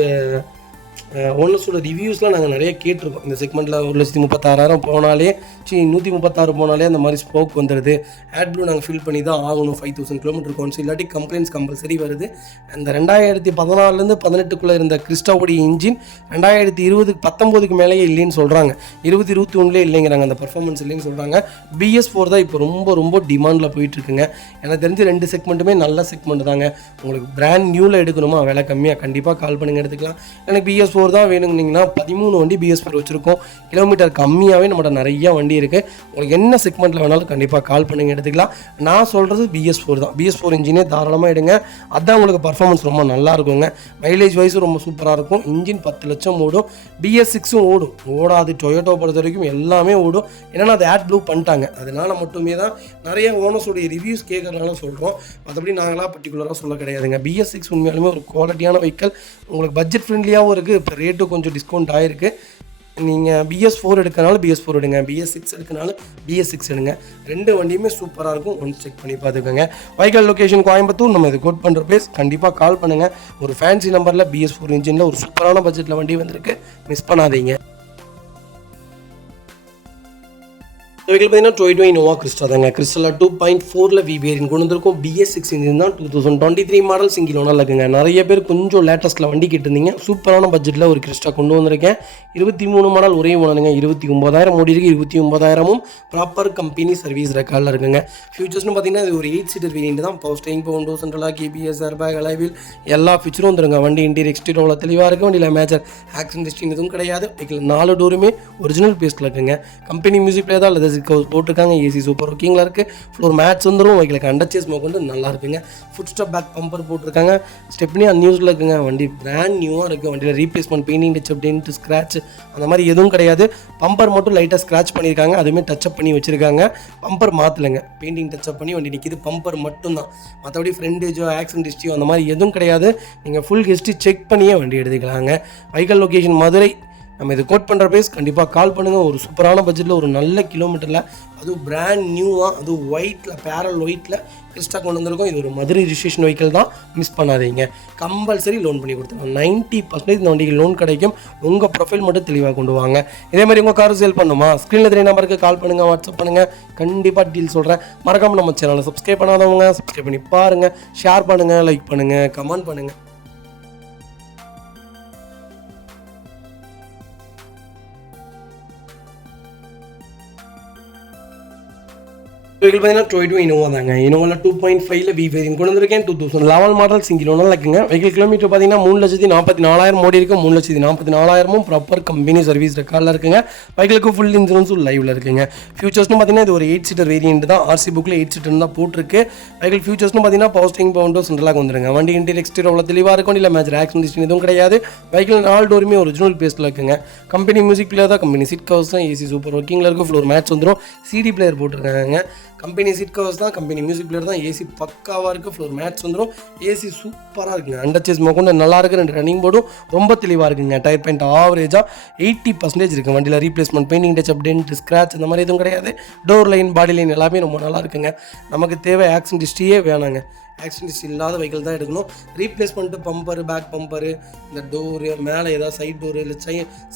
ஓனர்ஸோட ரிவ்யூஸ்லாம் நாங்கள் நிறைய கேட்டிருக்கோம். இந்த செக்மெண்ட்டில் 1,36,000 போனாலே 136 போனாலே அந்த மாதிரி ஸ்போக் வந்துடுது. AdBlue நாங்கள் ஃபில் பண்ணி தான் ஆகணும். 5,000 கிலோமீட்டர் கவுன்ஸ் இல்லாட்டி கம்ப்ளைண்ட்ஸ் கம்பல்சரி வருது. அந்த 2014 18 இருந்த கிறிஸ்டாவுடைய இன்ஜின் 2019 மேலேயே இல்லைன்னு சொல்கிறாங்க. 2021 இல்லைங்கிறாங்க. அந்த பர்ஃபார்மன்ஸ் இல்லைன்னு சொல்கிறாங்க. BS4 தான் இப்போ ரொம்ப ரொம்ப டிமாண்டில் போயிட்டுருக்குங்க. எனக்கு தெரிஞ்சு 2 செக்மெண்ட்டுமே நல்ல செக்மெண்ட் தாங்க. உங்களுக்கு பிராண்ட் நியூவில் எடுக்கணுமா, விலை கம்மியாக கண்டிப்பாக கால் பண்ணுங்க, எடுத்துக்கலாம். எனக்கு BS4 தான் வேணுங்கன்னீங்கன்னா 13 வண்டி BS4 வச்சுருக்கோம். கிலோமீட்டர் கம்மியாகவே நம்மகிட்ட நிறைய வண்டி இருக்குது. உங்களுக்கு என்ன செக்மெண்ட்டில் வேணாலும் கண்டிப்பாக கால் பண்ணுங்க, எடுத்துக்கலாம். நான் சொல்கிறது BS4 தான். BS4 இன்ஜினே தாராளமாக எடுங்க. அதுதான் உங்களுக்கு பர்ஃபார்மன்ஸ் ரொம்ப நல்லா இருக்குங்க. மைலேஜ் வைஸும் ரொம்ப சூப்பராக இருக்கும். இன்ஜின் 10 லட்சம் ஓடும். BS6ம் ஓடும். ஓடாது. டொயோட்டோ பொறுத்த வரைக்கும் எல்லாமே ஓடும். ஏன்னா அது AdBlue பண்ணிட்டாங்க. அதனால் மட்டுமே தான் நிறைய ஓனர்ஸோடைய ரிவ்யூஸ் கேட்கறதுனால சொல்கிறோம். மற்றபடி நாங்களாக பர்டிகுலராக சொல்ல கிடையாதுங்க. BS6 உண்மையாலுமே ஒரு குவாலிட்டியான வெஹிக்கல். உங்களுக்கு பட்ஜெட் ஃப்ரெண்ட்லியாகவும் இருக்குது. இப்போ ரேட்டு கொஞ்சம் டிஸ்கவுண்ட் ஆகிருக்கு. நீங்கள் BS4 எடுக்கனால BS4 எடுங்க, BS6 எடுக்கனால BS6 எடுங்க. 2 வண்டியுமே சூப்பராக இருக்கும். ஒன்று செக் பண்ணி பார்த்துக்கோங்க. வைக்கல் லொக்கேஷன் கோயம்புத்தூர். நம்ம இது கோட் பண்ணுற பிளேஸ். கண்டிப்பாக கால் பண்ணுங்கள். ஒரு ஃபேன்சி நம்பரில் BS4 இன்ஜினில் ஒரு சூப்பரான பட்ஜெட்டில் வண்டி வந்திருக்கு. மிஸ் பண்ணாதீங்க. வெஹிக்கிள் பார்த்தீங்கன்னா டொயோட்டா இனோவா கிறிஸ்டா தாங்க. கிறிஸ்டாவில் 2.4 வி வேரியன்ட் கொண்டு வந்திருக்கோம். BS6 இன்ஜின் தான். 2023 மாடல், சிங்கிள் ஓனர் இருக்குங்க. நிறைய பேர் கொஞ்சம் லேட்டஸ்ட்டில் வண்டி கேட்டிருந்தீங்க. சூப்பரான பட்ஜெட்டில் ஒரு கிறிஸ்டா கொண்டு வந்திருக்கேன். 23 மாடல் ஒரே ஓனருங்க. 29,000 ஓடி இருக்குது. 29,000ம் ப்ராப்பர் கம்பெனி சர்வீஸ் ரெக்கார்டில் இருக்குங்க. ஃபியூச்சர்ஸ்னு பார்த்தீங்கன்னா இது ஒரு 8 சீட்டர் வேரியன்ட் தான். பவர் ஸ்டீரிங், பவர் விண்டோ, சென்ட்ரலாக ABS, ஏர்பேக், அலாய் வீல் எல்லா ஃபீச்சரும் வந்துருங்க. வண்டி இன்டீரியர் எக்ஸ்டீரியர் தெளிவாக இருக்குது. வண்டியில் மேஜர் ஆக்சிடென்ட் ஹிஸ்ட்ரி எதுவும் கிடையாது. வெஹிக்கிள் 4 டோருமே ஒரிஜினல் பேஸில் இருக்குங்க. கம்பெனி மியூசிக் பிளேயர் தான். சீட் கவர்ஸ் போட்டிருக்காங்க. ஏசி சூப்பர் ஒர்க்கிங்கில் இருக்குது. ஃப்ளோர் மேட்ஸ் வந்துடும். வெஹிக்கிளுக்கு அண்டர்ச்சேஸ் ஸ்மோக் வந்து நல்லா இருக்குங்க. ஃபுட் ஸ்டாப் பேக் பம்பர் போட்டிருக்காங்க. ஸ்டெப்னி அன்யூஸில் இருக்குங்க. வண்டி பிராண்ட் நியூவாக இருக்குது. வண்டியில் replacement painting touch up dent scratch அந்த மாதிரி எதுவும் கிடையாது. பம்பர் மட்டும் லைட்டாக ஸ்க்ராட்ச் பண்ணியிருக்காங்க. அதுவுமே டச்சப் பண்ணி வச்சுருக்காங்க. பம்பர் மாற்றலைங்க. பெயிண்டிங் டச்சப் பண்ணி வண்டி நிற்கிது. பம்பர் மட்டும்தான். மற்றபடி ஃப்ரெண்டேஜோ ஆக்சிடென்ட் ஹிஸ்ட்ரியோ அந்த மாதிரி எதுவும் கிடையாது. நீங்கள் ஃபுல் ஹிஸ்ட்ரி செக் பண்ணியே வண்டி எடுத்துக்கலாங்க. Vehicle location Madurai. நம்ம இது கோட் பண்ணுற ப்ரைஸ் கண்டிப்பாக கால் பண்ணுங்கள். ஒரு சூப்பரான பட்ஜெட்டில் ஒரு நல்ல கிலோமீட்டரில் அதுவும் பிராண்ட் நியூவாக அதுவும் ஒயிட்டில் பேரல் ஒயிட்டில் கிறிஸ்டாக கொண்டு வந்திருக்கோம். இது ஒரு மதுரை ரிஜிஸ்ட்ரேஷன் வெஹிக்கிள் தான். மிஸ் பண்ணாதீங்க. கம்பல்சரி லோன் பண்ணி கொடுத்துருவோம். 90% இந்த வண்டிக்கு லோன் கிடைக்கும். உங்கள் ப்ரொஃபைல் மட்டும் தெளிவாக கொண்டு வாங்க. இதே மாதிரி உங்கள் கார் சேல் பண்ணுமா ஸ்க்ரீனில் தெரிய நம்பருக்கு கால் பண்ணுங்கள், வாட்ஸ்அப் பண்ணுங்கள். கண்டிப்பாக டீல் சொல்கிறேன். மறக்காமல் நம்ம சேனலை சப்ஸ்கிரைப் பண்ணாதவங்க சப்ஸ்கிரைப் பண்ணி பாருங்கள். ஷேர் பண்ணுங்கள், லைக் பண்ணுங்கள், கமெண்ட் பண்ணுங்கள். வெஹிக்கிள் பார்த்தீங்கன்னா டொயோட்டோ இனோவா தாங்க. இனோவாவில் 2.5 வி வேரியன்ட் கொண்டு வந்திருக்கேன். 2011 மாடல் சிங்கிள் ஓனர் இருக்குங்க. வெஹிக்கிள் கிலோமீட்டர் பார்த்தீங்கன்னா 3,44,000 ஓடி இருக்குது. 3,44,000 ப்ராப்பர் கம்பெனி சர்வீஸ் ரெக்கார்டில் இருக்குங்க. வெஹிக்கிளுக்கு ஃபுல் இன்சூரன்ஸும் லைவில் இருக்குங்க. ஃபியூச்சர்ஸ்னு பார்த்தீங்கன்னா இது ஒரு 8 சீட்டர் வேரியன்ட் தான். ஆர்சி புக்கில் 8 சீட்டர் தான் போட்டிருக்கு. வெஹிக்கிள் ஃபியூச்சர்ஸ்னு பார்த்தீங்கன்னா பவர் ஸ்டீரிங் பவுண்டோ சென்ட்ரலாக வந்துருங்க. வண்டி இன்டீரியர் எக்ஸ்டீரியர் அவ்வளோ தெளிவாக இருக்கும். இல்லை மேட்ச் ஆக்சிடென்ட் எதுவும் கிடையாது. வெஹிக்கிள் 4 டோருமே ஒரிஜினல் பேஸில் இருக்குங்க. கம்பெனி மியூசிக் பிளேயர் தான். கம்பெனி சீட் கவர்ஸ் தான். ஏசி சூப்பர் ஒர்க்கிங்கில் இருக்கும். ஃப்ளோர் மேட்ச் வந்துடும். சிடி பிளேயர் போட்டிருக்காங்க. கம்பெனி சீட் கவர்ஸ் தான். கம்பெனி மியூசிக் பிளேயர் தான். ஏசி பக்காவாக இருக்குது. ஃப்ளோர் மேட்ச் வந்துடும். ஏசி சூப்பராக இருக்குங்க. அண்டர்ச்சேஸ் கொண்டு நல்லா இருக்குது. 2 ரன்னிங் போர்டும் ரொம்ப தெளிவாக இருக்குங்க. டயர் பாயிண்ட் ஆவரேஜாக 80% இருக்குது. வண்டியில் replacement painting touch up dent scratch அந்த மாதிரி எதுவும் கிடையாது. டோர் லைன் பாடி லைன் எல்லாமே ரொம்ப நல்லா இருக்குங்க. நமக்கு தேவை ஆக்சிடென்ட் ஹிஸ்ட்ரியே வேணாங்க. ஆக்சிடென்ட் ஹிஸ்ட்ரி இல்லாத வெஹிக்கிள் தான் எடுக்கணும். ரீப்ளேஸ்மெண்ட்டு பம்பரு பேக் பம்பரு இந்த டோரு மேலே ஏதாவது சைட் டோரு இல்லை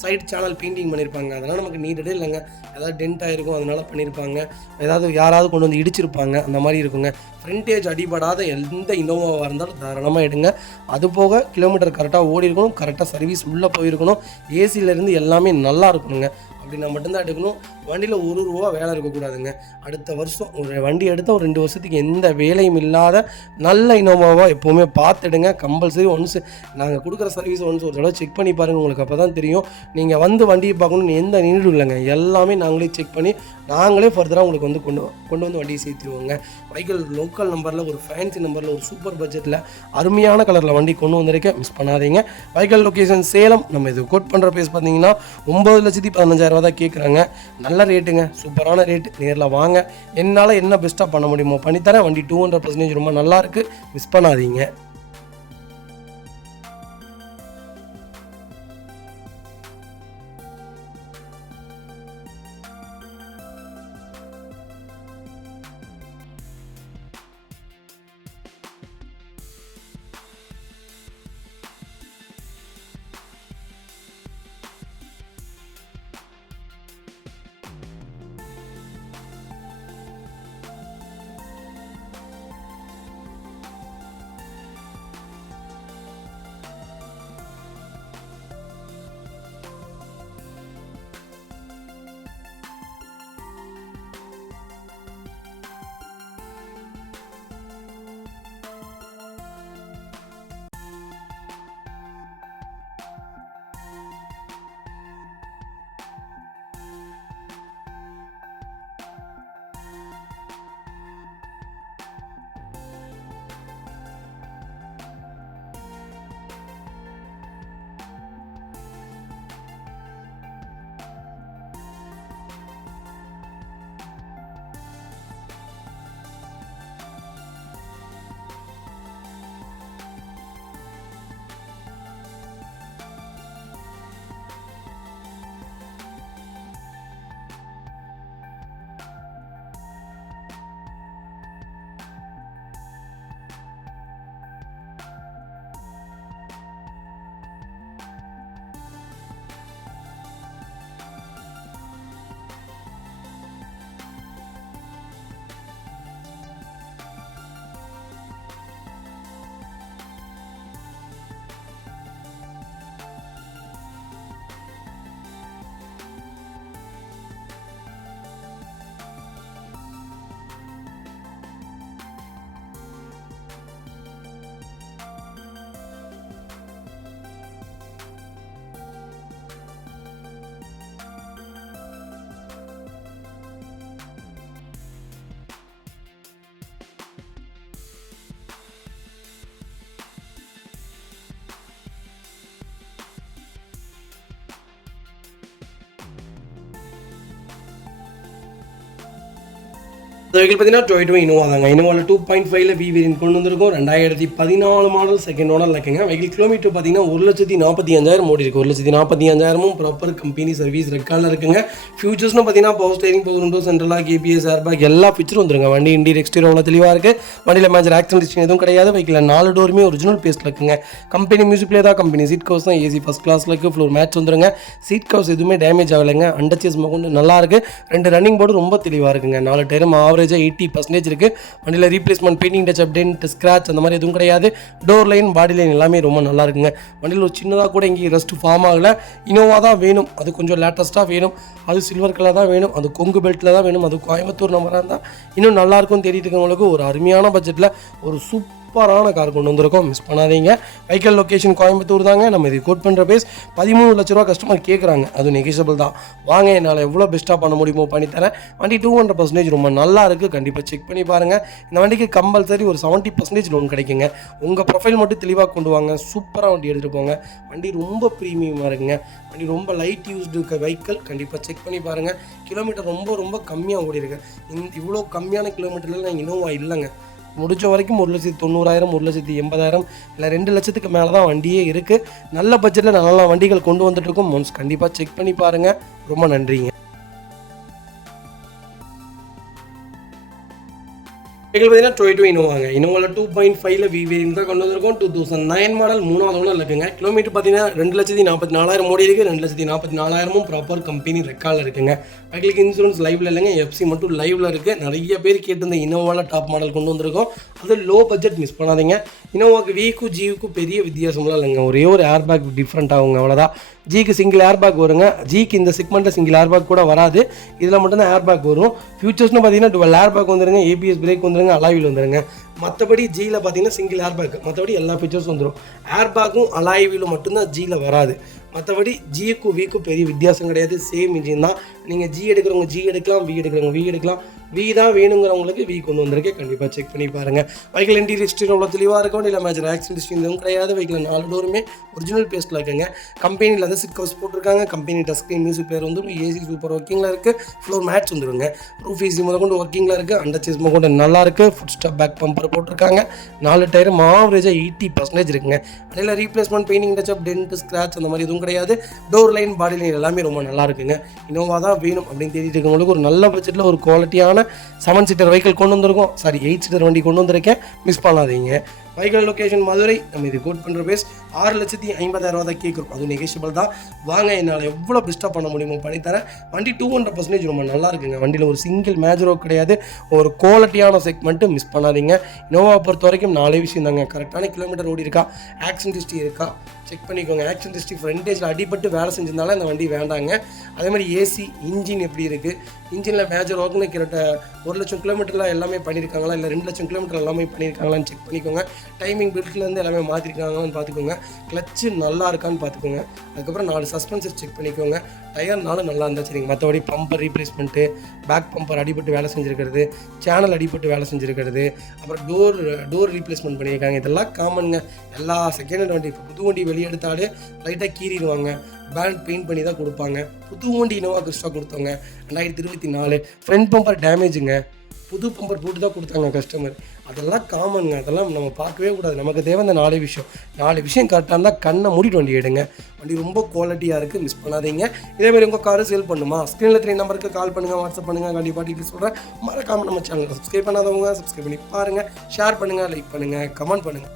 சைட் சேனல் பெயிண்டிங் பண்ணியிருப்பாங்க. அதெல்லாம் நமக்கு நீடடே இல்லைங்க. ஏதாவது டென்ட் ஆகிருக்கும் அதனால் பண்ணியிருப்பாங்க. ஏதாவது யாராவது கொண்டு வந்து இடிச்சிருப்பாங்க அந்த மாதிரி இருக்குங்க. ஃப்ரண்டேஜ் அடிபடாத எந்த இனோவாவாக இருந்தாலும் தாராளமாக எடுங்க. அது போக கிலோமீட்டர் கரெக்டாக ஓடி இருக்கணும். கரெக்டாக சர்வீஸ் உள்ளே போயிருக்கணும். ஏசியிலேருந்து எல்லாமே நல்லா இருக்கணுங்க. அப்படின்னா மட்டும்தான் எடுக்கணும். வண்டியில் ₹1 வேலை இருக்கக்கூடாதுங்க. அடுத்த வருஷம் ஒரு வண்டி எடுத்தால் ஒரு 2 வருஷத்துக்கு எந்த வேலையும் இல்லாத நல்ல இனோவாவாக எப்போவுமே பார்த்துடுங்க. கம்பல்சரி ஒன்ஸ் நாங்கள் கொடுக்குற சர்வீஸ் ஒன்ஸ் ஒரு தடவை செக் பண்ணி பாருங்கள். உங்களுக்கு அப்போ தான் தெரியும். நீங்கள் வந்து வண்டியை பார்க்கணுன்னு எந்த நீடும் இல்லைங்க. எல்லாமே நாங்களே செக் பண்ணி நாங்களே ஃபர்தராக உங்களுக்கு வந்து கொண்டு வந்து வண்டியை சேர்த்துருவோங்க. வெஹிக்கிள் லோக்கல் நம்பரில் ஒரு ஃபேன்சி நம்பரில் ஒரு சூப்பர் பட்ஜெட்டில் அருமையான கலரில் வண்டி கொண்டு வந்திருக்கேன். மிஸ் பண்ணாதீங்க. Vehicle location Salem. நம்ம இது கோட் பண்ணுற ப்ரைஸ் பார்த்தீங்கன்னா 9,15,000 தான் கேட்குறாங்க. நல்ல ரேட்டுங்க. சூப்பரான ரேட்டு. நேரில் வாங்க. என்னால் என்ன பெஸ்ட்டாக பண்ண முடியுமோ பண்ணித்தரேன். வண்டி 200% ரொம்ப நல்லா இருக்குது. மிஸ் பண்ணாதீங்க. வெஹிக்கிள் பார்த்தீங்கன்னா டொயோட்டோ இனோவா தாங்க. இனோவாவில் 2.5ல வி வேரியன்ட் கொண்டு வந்திருக்கும். 2014 மாடல் செகண்ட் ஓனர் இருக்குங்க. வெஹிக்கிள் கிலோமீட்டர் பார்த்தீங்கன்னா 1,45,000 ஓடி இருக்குது. 1,45,000 ப்ராப்பர் கம்பெனி சர்வீஸ் ரெக்கார்டில் இருக்குங்க. ஃபியூச்சர்ஸ்னு பார்த்தீங்கன்னா பவர் ஸ்டேரிங், பவர் விண்டோ, சென்ட்ரலாக கேபிஎஸ், ஏர்பேக் எல்லா ஃபீச்சரும் வந்துருங்க. வண்டி இன்டீரியர் எக்ஸ்டீரியர் அவ்வளோ தெளிவாக இருக்குது. வண்டியில் மேஜர் ஆக்சிடென்ட் எதுவும் கிடையாது. வெஹிக்கில் 4 டோருமே ஒரிஜினல் பேஸ்ட்டில் இருக்குங்க. கம்பெனி மியூசிக் பிளே தான், கம்பெனி சீட் கவர்ஸ் தான், ஏசி ஃபஸ்ட் கிளாஸில் இருக்குது. ஃப்ளோர் மேட்ச் வந்துருங்க. சீட் கவர்ஸ் எதுவுமே டேமேஜ் ஆகலைங்க. அண்டர்ச்சேஸ் கொண்டு நல்லா இருக்குது. 2 ரன்னிங் போர்டு ரொம்ப தெளிவாக இருக்குங்க. 4 டயரும் ஆவரேஜாக 80% இருக்குது. வண்டியில் replacement, painting touch, update, scratch அந்த மாதிரி எதுவும் கிடையாது. டோர் லைன், பாடி லைன் எல்லாமே ரொம்ப நல்லா இருக்குங்க. வண்டியில் ஒரு சின்னதாக கூட எங்கேயும் ரெஸ்ட் ஃபார்ம் ஆகலை. இனோவா தான் வேணும், அது கொஞ்சம் லேட்டஸ்ட்டாக வேணும், அது சில்வர் கலர் தான் வேணும், அது கொங்கு பெல்ட்டில் தான் வேணும், அது கோயம்புத்தூர் நம்பராக இருந்தால் இன்னும் நல்லாயிருக்கும் தேடிட்டு இருக்கவங்களுக்கு ஒரு அருமையான பட்ஜெட்டில் ஒரு சூப்பரான கார் கொண்டு வந்திருக்கோம். மிஸ் பண்ணாதீங்க. வெஹிக்கல் லொக்கேஷன் கோயம்புத்தூர் தாங்க. நம்ம இது கோட் பண்ணுற பேஸ் 13 லட்ச ரூபா கஸ்டமர் கேட்குறாங்க. அது நெகிஷபிள் தான். வாங்க, என்னால் எவ்வளோ பெஸ்ட்டாக பண்ண முடியுமோ பண்ணித்தரேன். வண்டி 200% ரொம்ப நல்லா இருக்குது. கண்டிப்பாக செக் பண்ணி பாருங்கள். இந்த வண்டிக்கு கம்பல்சரி ஒரு 70% லோன் கிடைக்குங்க. உங்கள் ப்ரொஃபைல் மட்டும் தெளிவாக கொண்டு வாங்க. சூப்பராக வண்டி எடுத்துகிட்டு போங்க. வண்டி ரொம்ப ப்ரீமியமாக இருக்குங்க. வண்டி ரொம்ப லைட் யூஸ்டு இருக்க வெஹிக்கல். கண்டிப்பாக செக் பண்ணி பாருங்கள். கிலோமீட்டர் ரொம்ப கம்மியாக ஓடி இருக்கு. இவ்வளோ கம்மியான கிலோமீட்டரில் நான் இனோவா இல்லைங்க. முடிஞ்ச வரைக்கும் 1,90,000, 1,80,000 இல்லை 2 லட்சத்துக்கு மேலே தான் வண்டியே இருக்குது. நல்ல பட்ஜெட்டில் நல்ல வண்டிகள் கொண்டு வந்துட்டு இருக்கோம். ஒன்ஸ் கண்டிப்பாக செக் பண்ணி பாருங்கள். ரொம்ப நன்றிங்க. வெஹிக்கிள் பார்த்தீங்கன்னா டொயோட்டோ இனோவாங்க. இனோவாவில் 2.5ல வி வேரியன்ட் தான் கொண்டு வந்திருக்கோம். 2009 மாடல் 3வது ஓனர் இருக்குங்க. கிலோமீட்டர் பார்த்தீங்கன்னா 2,44,000 ஓடி இருக்குது. 2,44,000 ப்ராப்பர் கம்பெனி ரெக்கார்டில் இருக்குங்க. வெஹிக்கிளுக்கு இன்சூரன்ஸ் லைவ்ல இல்லைங்க, எஃப்சி மட்டும் லைவ்ல இருக்குது. நிறைய பேர் கேட்டு இந்த இனோவாவில் டாப் மாடல் கொண்டு வந்திருக்கோம். அது லோ பட்ஜெட், மிஸ் பண்ணாதீங்க. இனோவாவுக்கு விக்கும் ஜிக்கும் பெரிய வித்தியாசம்லாம் இல்லைங்க. ஒரே ஒரு ஏர் பேக் டிஃப்ரெண்ட் ஆகுங்க, அவ்வளோதான். ஜிக்கு சிங்கிள் ஏர் பேக் வருங்க. ஜிக்கு இந்த செக்மெண்ட்டில் சிங்கிள் ஏர் பேக் கூட வராது. இதில் மட்டும்தான் ஏர் பேக் வரும். ஃபியூச்சர்ஸ்னு பார்த்தீங்கன்னா 12 ஏர் பேக் வந்துருங்க, ஏபிஎஸ் பிரேக் வந்துருங்க, அலாயில் வந்துருங்க. மற்றபடி ஜியில் பார்த்தீங்கன்னா சிங்கிள் ஏர் பேக், மற்றபடி எல்லா ஃபீச்சர்ஸும் வந்துடும். ஏர் பேக்கும் அலாய் வீலும் மட்டும்தான் ஜியில் வராது. மற்றபடி ஜிக்கும் விக்கும் பெரிய வித்தியாசம் கிடையாது. சேம் இன்ஜின் தான். நீங்கள் ஜி எடுக்கிறவங்க ஜி எடுக்கலாம், வி எடுக்கிறவங்க வி எடுக்கலாம். வி தான் வேணுங்கிறவங்களுக்கு வி கொண்டு வந்திருக்கேன். கண்டிப்பாக செக் பண்ணி பாருங்கள். வெஹிக்கிள் இன்டீரியர் எக்ஸ்டீரியர் அவ்வளோ தெளிவாக இருக்கும். இல்லை மேஜர் ஆக்சிடென்ட் எதுவும் கிடையாது. வெஹிக்கிள் 4 டோருமே ஒரிஜினல் பேஸ்ட்டில் இருக்குங்க. கம்பெனி லெதர் சீட் கவர்ஸ் போட்டிருக்காங்க. Company touch screen, music player வந்துடும். ஏசி சூப்பர் ஒர்க்கிங்கில் இருக்குது. ஃப்ளோர் மேட்ச் வந்துடுங்க. ரூஃப் ஏசி முதற்கொண்டு ஒர்க்கிங்கில் இருக்குது. அண்டர்ச்சேஸ் கொண்டு நல்லா இருக்குது. ஃபுட் ஸ்டாப் பேக் பம்பர் போட்டிருக்காங்க. 4 டயரும் ஆவரேஜாக 80% இருக்குங்க. அதில் replacement, painting touch, dent, scratch அந்த மாதிரி எதுவும் கிடையாது. டோர் லைன், பாடி லைன் எல்லாமே ரொம்ப நல்லா இருக்குங்க. இனோவா தான் வேணும் அப்படின்னு தேடிட்டு இருக்கவங்களுக்கு ஒரு நல்ல பட்ஜெட்டில் ஒரு குவாலிட்டியான 7 சீட்டர் வெஹிக்கிள் கொண்டு வந்திருக்கோம். 8 சீட்டர் வண்டி கொண்டு வந்திருக்கேன். மிஸ் பண்ணாதீங்க. Vehicle location Madurai. நம்ம இது கோட் பண்ணுற பேஸ் 6,50,000 தான் கேட்குறோம். அது நெகிஷியபிள் தான். வாங்க, என்னால் எவ்வளோ பெஸ்ட்டாக பண்ண முடியுமோ பண்ணித்தரேன். வண்டி 200% ரொம்ப நல்லா இருக்குங்க. வண்டியில் ஒரு சிங்கிள் மேஜரோ கிடையாது. ஒரு குவாலிட்டியான செக்மெண்ட்டு. மிஸ் பண்ணாதீங்க. இனோவா பொறுத்த வரைக்கும் 4 விஷயம் தாங்க. கரெக்டான கிலோமீட்டர் ஓடி இருக்கா, ஆக்சிடென்ட் ஹிஸ்ட்ரி இருக்கா செக் பண்ணிக்கோங்க. ஆக்சிடென்ட் ஹிஸ்ட்ரி ஃப்ரண்டேஜில் அடிபட்டு வேலை செஞ்சிருந்தாலும் இந்த வண்டி வேண்டாங்க. அதே மாதிரி ஏசி, இன்ஜின் எப்படி இருக்குது, இன்ஜினில் மேஜர் ஒர்க்னு கிட்ட 1 லட்சம் கிலோமீட்டரில் எல்லாமே பண்ணியிருக்காங்களா, இல்லை 2 லட்சம் கிலோமீட்டர் எல்லாமே பண்ணியிருக்காங்களான்னு செக் பண்ணிக்கோங்க. டைமிங் பெல்ட்லேருந்து எல்லாமே மாற்றிருக்காங்களான்னு பார்த்துக்கோங்க. கிளச்சு நல்லா இருக்கான்னு பார்த்துக்கோங்க. அதுக்கப்புறம் 4 சஸ்பென்சர் செக் பண்ணிக்கோங்க. டயர்னாலும் நல்லா இருந்தால் சரிங்க. மற்றபடி பம்பர் ரீப்ளேஸ்மெண்ட்டு, பேக் பம்பர் அடிபட்டு வேலை செஞ்சுருக்கிறது, சேனல் அடிபட்டு வேலை செஞ்சுருக்கிறது, அப்புறம் டோர் ரீப்ளேஸ்மெண்ட் பண்ணியிருக்காங்க. இதெல்லாம் காமனுங்க. எல்லா செகண்ட் ஹேண்ட் வண்டி. இப்போ புது வண்டி வெளியே எடுத்தாலே லைட்டாக கீறிடுவாங்க. பேண்ட் பெயிண்ட் பண்ணி தான் கொடுப்பாங்க. புது வண்டி இனோவா கிறிஸ்டா கொடுத்தவங்க 2024. ஃப்ரண்ட் பம்பர் டேமேஜுங்க. புது பம்பர் போட்டு தான் கொடுத்தாங்க கஸ்டமர். அதெல்லாம் காமனுங்க. அதெல்லாம் நம்ம பார்க்கவே கூடாது. நமக்கு தேவை இந்த 4 விஷயம் கரெக்டாக இருந்தால் கண்ணை மூடிட்டு வண்டி எடுங்க. வண்டி ரொம்ப குவாலிட்டியாக இருக்குது. மிஸ் பண்ணாதீங்க. இதேமாதிரி உங்கள் காரு சேல் பண்ணுமா, ஸ்க்ரீனில் 3 நம்பருக்கு கால் பண்ணுங்கள், வாட்ஸ்அப் பண்ணுங்கள். கண்டிப்பாக டீட்டெயில் சொல்கிறேன். மறக்காமல் நம்ம சேனலை சப்ஸ்கிரைப் பண்ணாதவங்க சப்ஸ்கிரைப் பண்ணி பாருங்கள். ஷேர் பண்ணுங்கள், லைக் பண்ணுங்கள், கமெண்ட் பண்ணுங்கள்.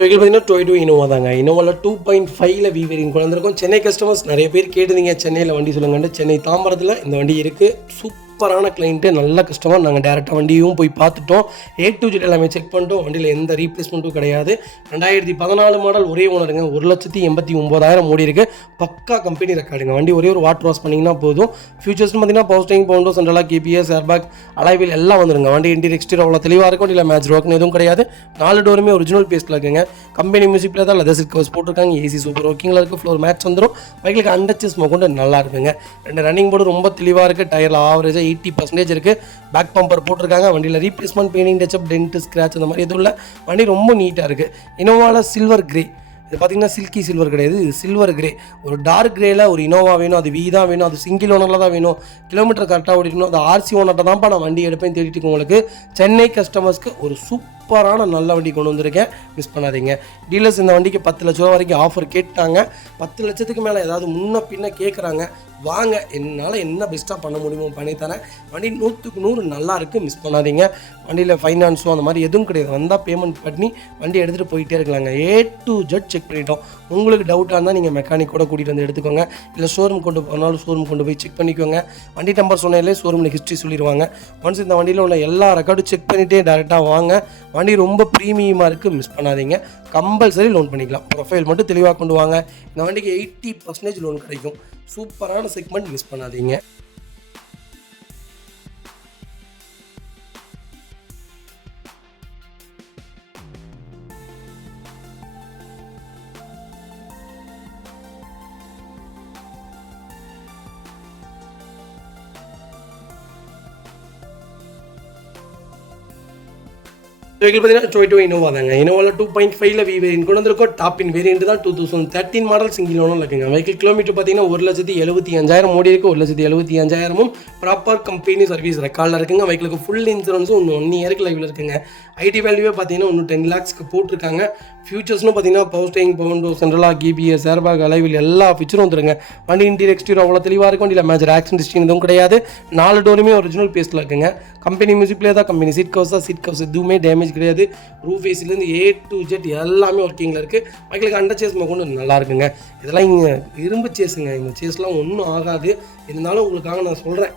வெஹிக்கிள் பார்த்தீங்கன்னா டொயோட்டோ இனோவா தாங்க. இனோவாவில் 2.5ல வி வேரியன்ட் கொண்டு வந்திருக்கோம். சென்னை கஸ்டமர்ஸ் நிறைய பேர் கேட்டுருந்தீங்க, சென்னையில் வண்டி சொல்லுங்கன்ட்டு. சென்னை தாம்பரத்தில் இந்த வண்டி இருக்குது. சூப்பரான கிளைண்ட்டு, நல்ல கஸ்டமர். நாங்கள் டேரெக்டாக வண்டியும் போய் பார்த்துட்டோம். A to Z எல்லாமே செக் பண்ணிட்டோம். வண்டியில் எந்த ரீப்ளேஸ்மெண்ட்டும் கிடையாது. 2014 மாடல், ஒரே ஓனருங்க. 1,89,000 ஓடி இருக்குது. பக்கா கம்பெனி ரெக்கார்டுங்க. வண்டி ஒரே ஒரு வாட்டர் வாஷ் பண்ணிங்கன்னா போதும். ஃபியூச்சர்ஸ்னு பார்த்தீங்கன்னா பவர் ஸ்டேரிங், பவர் விண்டோ, சென்ட்ரலாக கேபிஎஸ், ஏர்பேக், அலாய்வில் எல்லாம் வந்துருங்க. வண்டி இன்டீரியர் எக்ஸ்டீரியர் அவ்வளோ தெளிவாக இருக்கும். இல்லை மேட்ச் ஒர்க்னு எதுவும் கிடையாது. 4 டோருமே ஒரிஜினல் பேஸ்ட்டில் இருக்குங்க. கம்பெனி மியூசிக் பிளேயர் தான், லெதர் சீட் கவர்ஸ் போட்டிருக்காங்க. ஏசி சூப்பர் ஒர்க்கிங்கில் இருக்குது. ஃப்ளோர் மேட்ச் வந்துடும். வெஹிக்கிளுக்கு அண்டர்ச்சேஸ் கொண்டு நல்லா இருக்குங்க. 2 ரன்னிங் போர்டு ரொம்ப தெளிவாக இருக்குது. டயரில் ஆவரேஜாக 80% இருக்குது. பேக் பம்பர் போட்டிருக்காங்க. வண்டியில் replacement, painting touch up, dent, scratch அந்த மாதிரி எதுவும் இல்லை. வண்டி ரொம்ப நீட்டாக இருக்குது. இனோவாவில் சில்வர் கிரே இது பார்த்தீங்கன்னா சில்கி சில்வர் கிடையாது, இது சில்வர் கிரே. ஒரு டார்க் கிரேல ஒரு இனோவா வேணும், அது வி தான் வேணும், அது சிங்கிள் ஓனரில் தான் வேணும், கிலோமீட்டர் கரெக்டாக ஓடிக்கணும், அது ஆர்சி ஓனர்கிட்ட தான்ப்பா நான் வண்டி எடுப்பேன் தேடிட்டு உங்களுக்கு சென்னை கஸ்டமர்ஸ்க்கு ஒரு சூப்பரான நல்ல வண்டி கொண்டு வந்திருக்கேன், மிஸ் பண்ணாதீங்க. டீலர்ஸ் இந்த வண்டிக்கு 10 லட்ச ரூபா வரைக்கும் ஆஃபர் கேட்டாங்க. 10 லட்சத்துக்கு மேலே ஏதாவது முன்ன பின்ன கேட்குறாங்க, வாங்க என்னால் என்ன பெஸ்ட்டாக பண்ண முடியுமோ பண்ணித்தரேன். வண்டி 100க்கு 100 நல்லா இருக்குது, மிஸ் பண்ணாதீங்க. வண்டியில் ஃபைனான்ஸோ அந்த மாதிரி எதுவும் கிடையாது, வந்தால் பேமெண்ட் பண்ணி வண்டி எடுத்துகிட்டு போயிட்டே இருக்கலாங்க. A to Z செக் பண்ணிட்டோம். உங்களுக்கு டவுட்டாக இருந்தால் நீங்கள் மெக்கானிக் கூட கூட்டிகிட்டு வந்து எடுத்துக்கோங்க, இல்லை ஷோரூம் கொண்டு போனாலும் ஷோரூம் கொண்டு போய் செக் பண்ணிக்கோங்க. வண்டி நம்பர் சொன்னாலே ஷோரூமில் ஹிஸ்ட்ரி சொல்லிடுவாங்க. ஒன்ஸ் இந்த வண்டியில் உள்ள எல்லா ரெக்கார்டும் செக் பண்ணிவிட்டே டேரெக்டாக வாங்க. வண்டி ரொம்ப ப்ரீமியமாக இருக்குது, மிஸ் பண்ணாதீங்க. கம்பல்சரி லோன் பண்ணிக்கலாம், ப்ரொஃபைல் மட்டும் தெளிவாக கொண்டு வாங்க. இந்த வண்டிக்கு 80% லோன் கிடைக்கும். சூப்பரான செக்மெண்ட், மிஸ் பண்ணாதீங்க. வெஹிக்கிள் பார்த்தீங்கன்னா டொயோட்டோ இனோவா தாங்க. இனோவாவில் 2.5ல வி வேரியன்ட் கொண்டு வந்திருக்கோம். டாப் இன் வேரியன்ட் தான். 2013 மாடல் சிங்கிள் ஓனர் இருக்குங்க. வெஹிக்கிள் கிலோமீட்டர் பார்த்தீங்கன்னா 1,75,000 ஓடி இருக்குது. 1,75,000 ப்ராப்பர் கம்பெனி சர்வீஸ் ரெக்கார்டில் இருக்குங்க. வெஹிக்கிளுக்கு ஃபுல் இன்சூரன்ஸும் இன்னும் 1 இயருக்கு லைவில் இருக்குங்க. ஐடி வேல்யூவே பார்த்தீங்கன்னா இன்னும் 10 lakhsக்கு போட்டிருக்காங்க. ஃபியூச்சர்ஸ்னு பார்த்தீங்கன்னா பவர் ஸ்டேரிங், பவர் டோர், சென்ட்ரலாக, கிபிஎஸ், ஏர்பேக், அலைவில் எல்லா ஃபீச்சரும் வந்துருங்க. வண்டி இன்டீரியர் எக்ஸ்டீரியர் அவ்வளோ தெளிவாக இருக்கும். வண்டியில் மேஜர் ஆக்சிடென்ட் ஹிஸ்ட்ரி எதுவும் கிடையாது. 4 டோருமே ஒரிஜினல் பேஸ்ட்டில் இருக்குங்க. கம்பெனி மியூசிக்லேயே தான், கம்பெனி சீட் கவர்ஸ் எதுவுமே டேமேஜ் கிடையாது. ரூஃப் ஏசிலேருந்து A to Z எல்லாமே ஒர்க்கிங்கில் இருக்குது. மக்களுக்கு அண்டர் சேஸ் கொண்டு நல்லா இருக்குங்க. இதெல்லாம் இங்கே இரும்பு சேஸுங்க, இந்த சேஸ்லாம் ஒன்றும் ஆகாது. இருந்தாலும் உங்களுக்காக நான் சொல்கிறேன்,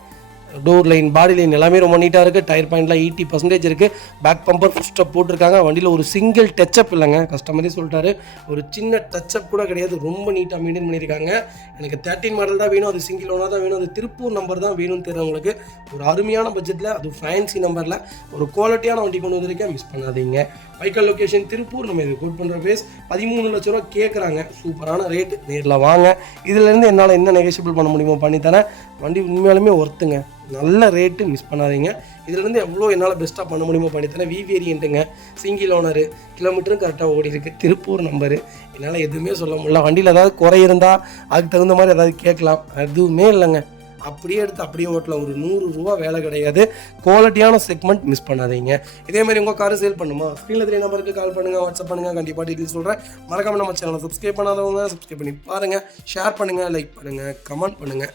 டோர் லைன், பாடி லைன் எல்லாமே ரொம்ப நீட்டாக இருக்குது. டயர் பாயிண்ட்லாம் 80% இருக்குது. பேக் பம்பர் ஃபுல் ஸ்டெப் போட்டிருக்காங்க. வண்டியில் ஒரு சிங்கிள் டச்சப் இல்லைங்க, கஸ்டமரே சொல்லிட்டாரு, ஒரு சின்ன டச்சப் கூட கிடையாது. ரொம்ப நீட்டாக மெயின்டைன் பண்ணியிருக்காங்க. எனக்கு 13 மாடல் தான் வேணும், அது சிங்கிள் ஓனர் தான் வேணும், அது திருப்பூர் நம்பர் தான் வேணும்னு தெரிஞ்சவங்களுக்கு ஒரு அருமையான பட்ஜெட்டில், அது ஃபேன்சி நம்பரில் ஒரு குவாலிட்டியான வண்டி கொண்டு வந்திருக்கேன், மிஸ் பண்ணாதீங்க. வைக்கல் லொக்கேஷன் திருப்பூர். நம்ம இது கோட் பண்ணுற பேஸ் 13 லட்ச ரூபா கேட்குறாங்க. சூப்பரான ரேட்டு, நேரில் வாங்க. இதுலேருந்து என்னால் என்ன நெகோஷியபிள் பண்ண முடியுமோ பண்ணித்தரேன். வண்டி உண்மையாலுமே ஒர்த்துங்க, நல்ல ரேட்டு, மிஸ் பண்ணாதீங்க. இதுலேருந்து எவ்வளோ என்னால் பெஸ்ட்டாக பண்ண முடியுமோ பண்ணித்தரேன். வி வேரியண்ட்டுங்க, சிங்கிள் ஓனரு, கிலோமீட்டரும் கரெக்டாக ஓடி இருக்குது, திருப்பூர் நம்பரு. என்னால் எதுவுமே சொல்ல முடியல. வண்டியில் ஏதாவது குறை இருந்தால் அதுக்கு தகுந்த மாதிரி ஏதாவது கேட்கலாம், எதுவுமே இல்லைங்க. அப்படியே எடுத்து அப்படியே ஓட்டலாம். ஒரு 100 ரூபா வேலை கிடையாது. குவாலிட்டியான செக்மெண்ட், மிஸ் பண்ணாதீங்க. இதே மாதிரி உங்கள் காரு சேல் பண்ணுமா, ஸ்க்ரீனில் 3 நம்பருக்கு கால் பண்ணுங்கள், வாட்ஸ்அப் பண்ணுங்கள். கண்டிப்பாக டீட்டெயில்ஸ் சொல்கிறேன். மறக்காம நம்ம சேனலை சப்ஸ்கிரைப் பண்ணாதவங்க சப்ஸ்கிரைப் பண்ணி பாருங்கள். ஷேர் பண்ணுங்கள், லைக் பண்ணுங்கள், கமெண்ட் பண்ணுங்கள்.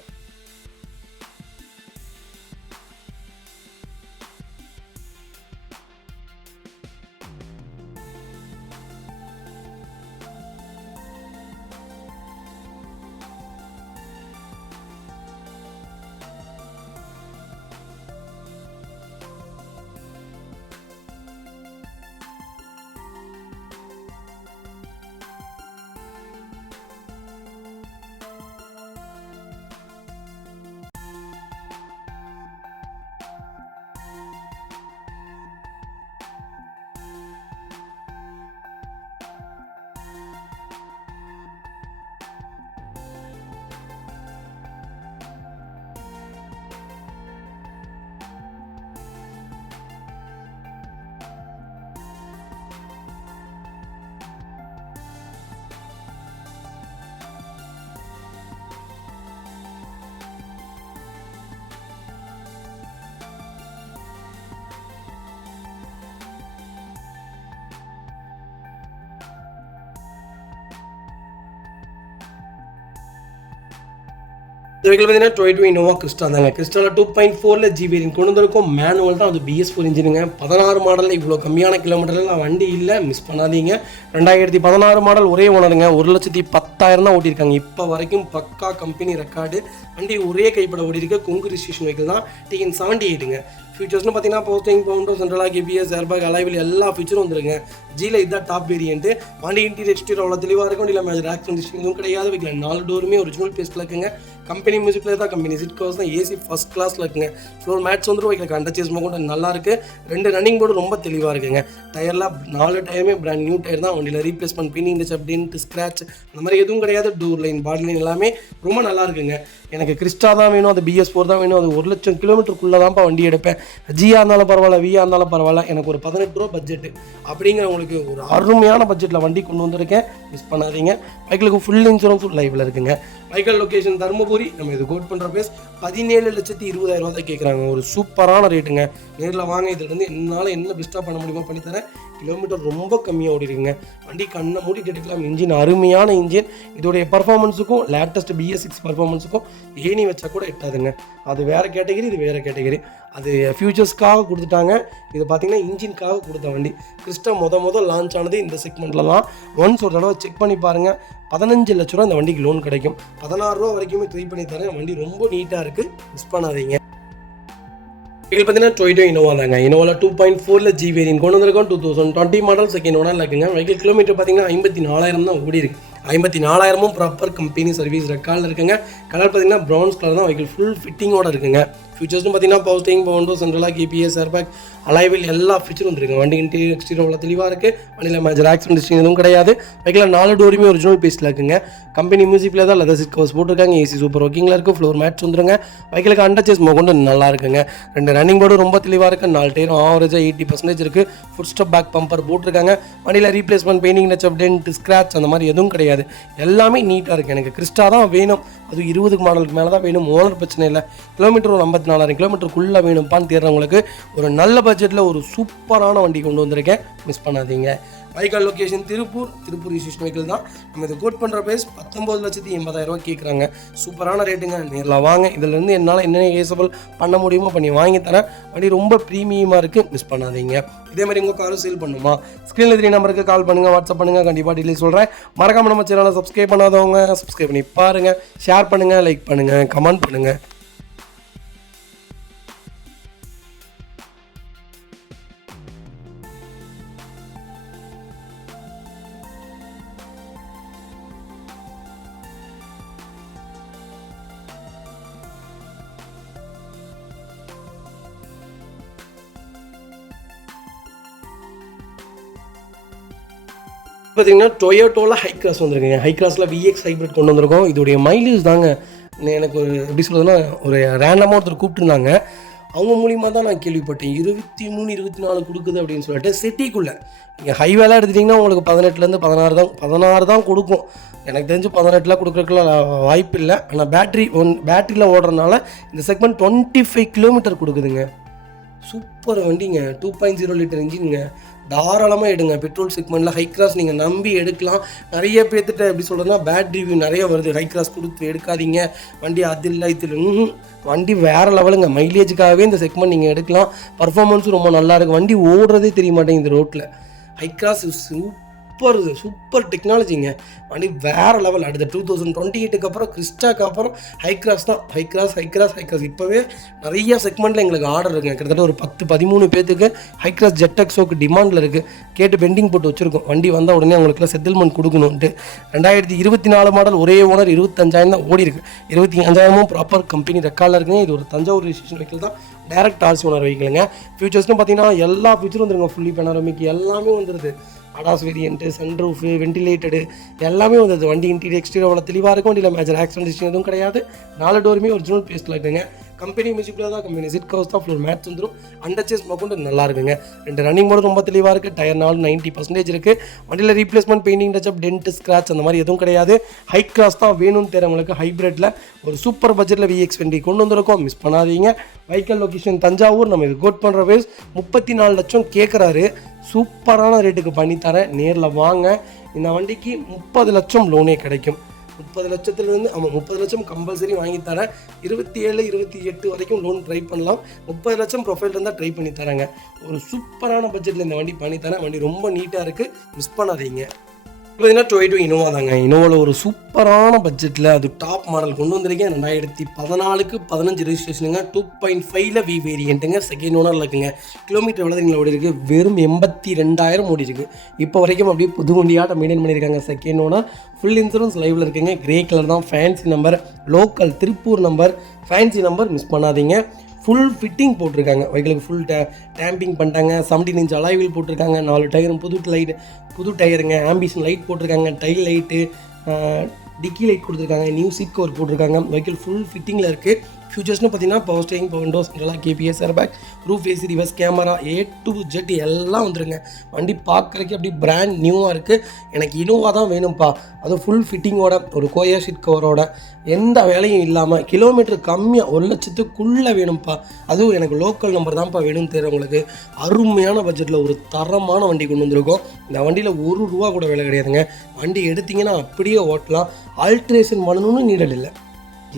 இந்த வெஹிக்கிள் பார்த்தீங்கன்னா டொயோட்டோ இனோவா கிறிஸ்டா தாங்க. கிறிஸ்டாவில் 2.4ல ஜி வேரியன்ட் கொண்டு வந்திருக்கும். மேனுவல் தான், அது BS4 இன்ஜினுங்க. 16 மாடலில் இவ்வளோ கம்மியான கிலோமீட்டரில் வண்டி இல்லை, மிஸ் பண்ணாதீங்க. 2016 மாடல், ஒரே ஓனருங்க. 1,10,000 தான் ஓட்டியிருக்காங்க இப்போ வரைக்கும். பக்கா கம்பெனி ரெக்கார்டு. வண்டி ஒரே கைப்பட ஓடிருக்கு. கொங்கு ரிஜிஸ்ட்ரேஷன் வெஹிக்கிள் தான். TN78ங்க. ஃபியூச்சர்ஸ்னு பார்த்தீங்கன்னா பவர் ஸ்டேரிங், பவர் டோர், சென்ட்ரலாக, கிபிஎஸ், ஏர்பேக், அலைவில் எல்லா ஃபீச்சரும் வந்துருங்க. ஜியில் இதுதான் டாப் வேரியன்ட்டு. வண்டி இன்டீரியர் எக்ஸ்டீரியர் அவ்வளோ தெளிவாக இருக்கும். இல்லை மேஜர் ஆக்சிடென்ட் எதுவும் கிடையாது. வைக்கல 4 டோருமே ஒரிஜினல் பேஸ்ட்டில் இருக்குங்க. கம்பெனி மியூசிக்கில் தான், கம்பெனி சீட் கவர்ஸ் தான், ஏசி ஃபஸ்ட் கிளாஸில் இருக்குங்க. ஃப்ளோர் மேட்ச் வந்துடும். வைக்கல அண்டர் சேஸ் கூட நல்லா இருக்குது. 2 ரன்னிங் போர்டு ரொம்ப தெளிவாக இருக்குங்க. டயர்லாம் 4 டயருமே பிராண்ட் நியூ டயர் தான். வண்டியில் ரீப்ளேஸ்மெண்ட், பின்னிங் டச், அப்படின்ட்டு ஸ்க்ராட்ச் அந்த மாதிரி எதுவும் கிடையாது. டோர் லைன், பாடி லைன் எல்லாமே ரொம்ப நல்லா இருக்குங்க. எனக்கு கிறிஸ்டா தான் வேணும், அது BS4 தான் வேணும், அது 1,00,000 கிலோமீட்டருக்குள்ளே தான்ப்பா வண்டி எடுப்பேன், ஜியாக இருந்தாலும் பரவாயில்ல, விஆ இருந்தாலும் பரவாயில்ல, எனக்கு ஒரு 18 ரூபா பட்ஜெட்டு அப்படிங்கிறவங்களுக்கு ஒரு அருமையான பட்ஜெட்டில் வண்டி கொண்டு வந்திருக்கேன். மிஸ் பண்ணாதீங்க. பைக்கிலுக்கு ஃபுல் இன்சூரன்ஸும் லைவில் இருக்குங்க. பைக்கல் லொக்கேஷன் தருமபுரி. நம்ம இது கோட் பண்ணுற ப்ரைஸ் 17,20,000 தான் கேட்குறாங்க. ஒரு சூப்பரான ரேட்டுங்க. நேரில் வாங்க. இதுலேருந்து என்னால் என்ன பெஸ்ட்டாக பண்ண முடியுமோ பண்ணித்தரேன். கிலோமீட்டர் ரொம்ப கம்மியாக ஓடிருக்குங்க. வண்டி கண்ணை மூடிட்டு எடுக்கலாம். இன்ஜின் அருமையான இன்ஜின். இதோடைய பர்ஃபார்மன்ஸுக்கும் லேட்டஸ்ட் BS6 பர்ஃபார்மன்ஸுக்கும் ஏணி வச்சா கூட எட்டாதுங்க. அது வேறு கேட்டகரி, இது வேறு கேட்டகரி. அது ஃபியூச்சர்ஸ்க்காக கொடுத்துட்டாங்க. இது பார்த்திங்கன்னா இன்ஜின்காக கொடுத்த வண்டி. கிறிஸ்டா முதல் லான்ச் ஆனது இந்த செக்மெண்ட்டில் தான். ஒன்ஸ் ஒரு தடவை செக் பண்ணி பாருங்கள். 15 லட்ச ரூபா இந்த வண்டிக்கு லோன் கிடைக்கும். 16 ரூபா வரைக்குமே ட்ரை பண்ணி தரேன். வண்டி ரொம்ப நீட்டாக இருக்குது. மிஸ் பண்ணாதீங்க. இது பார்த்தீங்கன்னா டொயோட்டோ இனோவா தாங்க. இனோவாவில் 2.4 G வேரியன்ட் கொண்டு வந்திருக்கோம். 2020 மாடல் செகண்ட் ஓனர் இருக்குங்க. வெஹிக்கிள் கிலோமீட்டர் பார்த்தீங்கன்னா 54,000 தான் ஓடி இருக்கு. 54,000 ப்ராப்பர் கம்பெனி சர்வீஸ் ரெக்கார்டில் இருக்குங்க. கலர் பார்த்தீங்கன்னா ப்ரௌன்ஸ் கலர் தான். வெஹிக்கிள் ஃபுல் ஃபிட்டிங்கோட இருக்குங்க. ஃபீச்சர்ஸ்னு பார்த்தீங்கன்னா பவர் ஸ்டீரிங், பவர் விண்டோ, சென்ட்ரலாக KPS, ஏர்பேக், அலைவில் எல்லா ஃபீச்சரும் வந்துருக்கு. வண்டி இன்டீரியர் எக்ஸ்டீரியர் அவ்வளோ தெளிவாக இருக்குது. வண்டியில் மேஜர் ஆக்சிடென்ட் ஹிஸ்ட்ரி எதுவும் கிடையாது. வெஹிக்கில் 4 டோருமே ஒரிஜினல் பீஸில் இருக்குங்க. கம்பெனி மியூசிக்கில் தான் லெதர் சீட் கவர்ஸ் போட்டிருக்காங்க. AC சூப்பர் ஒர்க்கிங்கில் இருக்குது. ஃப்ளோர் மேட்ஸ் வந்துருங்க. வெஹிக்கிலுக்கு அண்டர்ச்சேஸ் கொண்டு நல்லா இருக்குங்க. 2 ரன்னிங் போர்டு ரொம்ப தெளிவாக இருக்குது. 4 டயரும் ஆவரேஜாக 80% இருக்குது. ஃபுட் ஸ்டெப் பேக் பம்பர் போட்டிருக்காங்க. வண்டியில் replacement, painting, touch up, dent, scratch அந்த மாதிரி எதுவும் கிடையாது. எல்லாமே நீட்டாக இருக்குது. எனக்கு கிறிஸ்டா தான் வேணும், அது 20 மாடலுக்கு மேலே தான் வேணும். ஓனர் பிரச்சனை இல்லை. கிலோமீட்டர் ஒரு 54,000 கிலோமீட்டருக்குள்ளே வேணும்ப்பான்னு தேடுறவங்களுக்கு ஒரு நல்ல பட்ஜெட்டில் ஒரு சூப்பரான வண்டி கொண்டு வந்திருக்கேன். மிஸ் பண்ணாதீங்க. பைக்கால் லொக்கேஷன் திருப்பூர் ரிஜிஸ்ட்ரேஷன் வெஹிக்கிள் தான். நம்ம இதை கோட் பண்ணுற ப்ரைஸ் 19,80,000 கேட்குறாங்க. சூப்பரான ரேட்டுங்க. நேரில் வாங்க. இதிலேருந்து என்னால் என்னென்ன ஏசபிள் பண்ண முடியுமோ பண்ணி வாங்கி தரேன். வண்டி ரொம்ப ப்ரீமியமாக இருக்குது. மிஸ் பண்ணாதீங்க. இதே மாதிரி உங்கள் காரும் சேல் பண்ணுமா? ஸ்க்ரீனில் 3 நம்பருக்கு கால் பண்ணுங்கள், வாட்ஸ்அப் பண்ணுங்கள். கண்டிப்பாக டீட்டெயில் சொல்கிறேன். மறக்காமல் நம்ம சேனலை சப்ஸ்கிரைப் பண்ணாதவங்க சப்ஸ்கிரைப் பண்ணி பாருங்கள். ஷேர் பண்ணுங்கள், லைக் பண்ணுங்கள், கமெண்ட் பண்ணுங்கள். பார்த்தீங்கன்னா டொயோட்டோவில் ஹை கிராஸ் வந்துருக்குங்க. ஹை கிராஸில் VX ஹைப்ரிட் கொண்டு வந்திருக்கோம். இதோடைய மைலேஜ் தாங்க எனக்கு ஒரு எப்படி சொல்கிறதுனா ஒரு ரேண்டமாக ஒருத்தர் கூப்பிட்டுருந்தாங்க. அவங்க மூலிமா தான் நான் கேள்விப்பட்டேன் 23, 24 கொடுக்குது அப்படின்னு சொல்லிட்டு. சிட்டிக்குள்ளே நீங்கள் ஹைவேலாம் எடுத்துட்டிங்கன்னா உங்களுக்கு 18லேருந்து 16 தான் கொடுக்கும். எனக்கு தெரிஞ்சு 18 கொடுக்குறதுக்குலாம் வாய்ப்பு இல்லை. ஆனால் பேட்டரியில் ஓடுறதுனால இந்த செக்மெண்ட் 25 கிலோமீட்டர் கொடுக்குதுங்க. சூப்பர் வண்டிங்க. 2.0 லிட்டர் இன்ஜினுங்க. தாராளமாக எடுங்க. பெட்ரோல் செக்மெண்ட்டில் ஹை கிராஸ் நீங்கள் நம்பி எடுக்கலாம். நிறைய பேர்த்துட்ட எப்படி சொல்கிறதுனா பேட் ரிவ்யூ நிறைய வருது. ஹை கிராஸ் கொடுத்து எடுக்காதீங்க, வண்டி அது இல்லை இது இல்லை. வண்டி வேறு லெவலுங்க. மைலேஜுக்காகவே இந்த செக்மெண்ட் நீங்கள் எடுக்கலாம். பர்ஃபார்மன்ஸும் ரொம்ப நல்லாயிருக்கு. வண்டி ஓடுறதே தெரிய மாட்டேங்குது இந்த ரோட்டில். ஹை கிராஸ் சூப்பர் டெக்னாலஜிங்க. வண்டி வேறு லெவல். அடுத்த 2028க்கு அப்புறம் கிறிஸ்டாக்கு அப்புறம் ஹை கிராஸ் தான். ஹை கிராஸ் இப்போவே நிறைய செக்மெண்ட்டில் எங்களுக்கு ஆர்டர் இருக்குங்க. கிட்டத்தட்ட ஒரு 10-13 பேர்த்துக்கு ஹை கிராஸ் ஜெட்டக்ஸோக்கு டிமாண்டில் இருக்குது. கேட்டு பெண்டிங் போட்டு வச்சுருக்கோம். வண்டி வந்தால் உடனே அவங்களுக்குலாம் செட்டில்மெண்ட் கொடுக்கணுன்ட்டு. 2024 மாடல் ஒரே ஓனர் 25,000 தான் ஓடி இருக்குது. 25,000 ப்ராப்பர் கம்பெனி ரெக்கார்டில் இருக்குங்க. இது ஒரு தஞ்சாவூர் ரிஜிஸ்ட்ரேஷன் வெஹிக்கிள் தான். டைரக்ட் RC ஓனர் வெஹிக்கிளுங்க. ஃபியூச்சர்ஸ்னு பார்த்தீங்கன்னா எல்லா ஃபியூச்சரும் வந்துருங்க. ஃபுல்லி பெனாரமிக் எல்லாமே வந்துடுது. அடாஸ் வேரியன்ட்டு, சன்ரூஃபு, வென்டிலேட்டடு எல்லாமே வந்தது. வண்டி இன்டீரியர் எக்ஸ்டீரியர் அவ்வளோ தெளிவாக இருக்கும். வண்டியில் மேஜர் ஆக்சிடென்ட் ஹிஸ்ட்ரி எதுவும் கிடையாது. 4 டோருமே ஒரிஜினல் பேஸ்ட்டில் இருக்குங்க. கம்பெனி மியூசிக்கில் தான். கம்பெனி சீட் கவர்ஸ் தான். ஃப்ளோர் மேட்ச் வந்துடும். அண்டர்ச்சேஸ் கொண்டு நல்லா இருக்குங்க. 2 ரன்னிங் போர்டு ரொம்ப தெளிவாக இருக்குது. டயர் 90% இருக்குது. வண்டியில் replacement, painting, touch up, dent, scratch அந்த மாதிரி எதுவும் கிடையாது. ஹை கிளாஸ் தான் வேணும்னு தேர்றவங்களுக்கு ஹைப்ரிட்டில் ஒரு சூப்பர் பட்ஜெட்டில் VX வண்டி கொண்டு வந்திருக்கோம். மிஸ் பண்ணாதீங்க. Vehicle location Thanjavur. நம்ம இது கோட் பண்ணுற ப்ரைஸ் 34 லட்சம் கேட்குறாரு. சூப்பரான ரேட்டுக்கு பண்ணித்தரேன். நேரில் வாங்க. இந்த வண்டிக்கு 30 லட்சம் லோனே கிடைக்கும். 30 லட்சத்துலேருந்து 30 லட்சம் கம்பல்சரி வாங்கி தரேன். 27, 28 வரைக்கும் லோன் ட்ரை பண்ணலாம். 30 லட்சம் ப்ரொஃபைல் இருந்தால் ட்ரை பண்ணி தரேங்க. ஒரு சூப்பரான பட்ஜெட்டில் இந்த வண்டி பண்ணித்தரேன். வண்டி ரொம்ப நீட்டாக இருக்குது. மிஸ் பண்ணாதீங்க. பார்த்தீங்கன்னா டொயோட்டோ இனோவா தாங்க. இனோவாவில் ஒரு சூப்பரான பட்ஜெட்டில் அது டாப் மாடல் கொண்டு வந்திருக்கேன். 2014க்கு 15 ரெஜிஸ்ட்ரேஷனுங்க. 2.5 V வேரியண்ட்டுங்க. செகண்ட் ஓனரில் இருக்குங்க. கிலோமீட்டர் எவ்வளோ ஓடி இருக்குது? வெறும் 82,000 ஓடி இருக்குது. இப்போ வரைக்கும் அப்படியே புது வண்டியாட்ட மெயின்டைன் பண்ணியிருக்காங்க. Second owner. ஃபுல் இன்சூரன்ஸ் லைவில் இருக்குங்க. கிரே கலர் தான். Fancy number, local Tiruppur number, fancy number. Miss பண்ணாதீங்க. ஃபுல் ஃபிட்டிங் போட்டிருக்காங்க. வெஹிக்கிளுக்கு ஃபுல் டேம்பிங் பண்ணிட்டாங்க. 17 இன்ச் அலாய்வில் போட்டிருக்காங்க. 4 டயரும் புது டயருங்க. ஆம்பிஷன் லைட் போட்டிருக்காங்க. டைல் லைட்டு, டிக்கி லைட் கொடுத்துருக்காங்க, நியூ சீட் கவர் போட்டிருக்காங்க. வெஹிக்கிள் ஃபுல் ஃபிட்டிங்கில் இருக்குது. ஃபியூச்சர்ஸ்னு பார்த்தீங்கன்னா பவர் ஸ்டேரிங், பவர் விண்டோஸ், இதெல்லாம் KBS, airbag, roof AC, reverse camera, A to Z எல்லாம் வந்துருங்க. வண்டி பார்க்குறதுக்கு அப்படி பிராண்ட் நியூவாக இருக்குது. எனக்கு இனோவா தான் வேணும்ப்பா, அது ஃபுல் ஃபிட்டிங்கோட, ஒரு கோயா ஷீட் கவரோட, எந்த வேலையும் இல்லாமல், கிலோமீட்டர் கம்மியாக 1,00,000க்குள்ளே வேணும்ப்பா. அதுவும் எனக்கு லோக்கல் நம்பர் தான்ப்பா வேணும்னு தெரியுறவங்களுக்கு அருமையான பட்ஜெட்டில் ஒரு தரமான வண்டி கொண்டு வந்திருக்கோம். இந்த வண்டியில் ₹1 கூட விலை கிடையாதுங்க. வண்டி எடுத்திங்கன்னா அப்படியே ஓட்டலாம். ஆல்ட்ரேஷன் பண்ணணும்னு நீடல் இல்லை,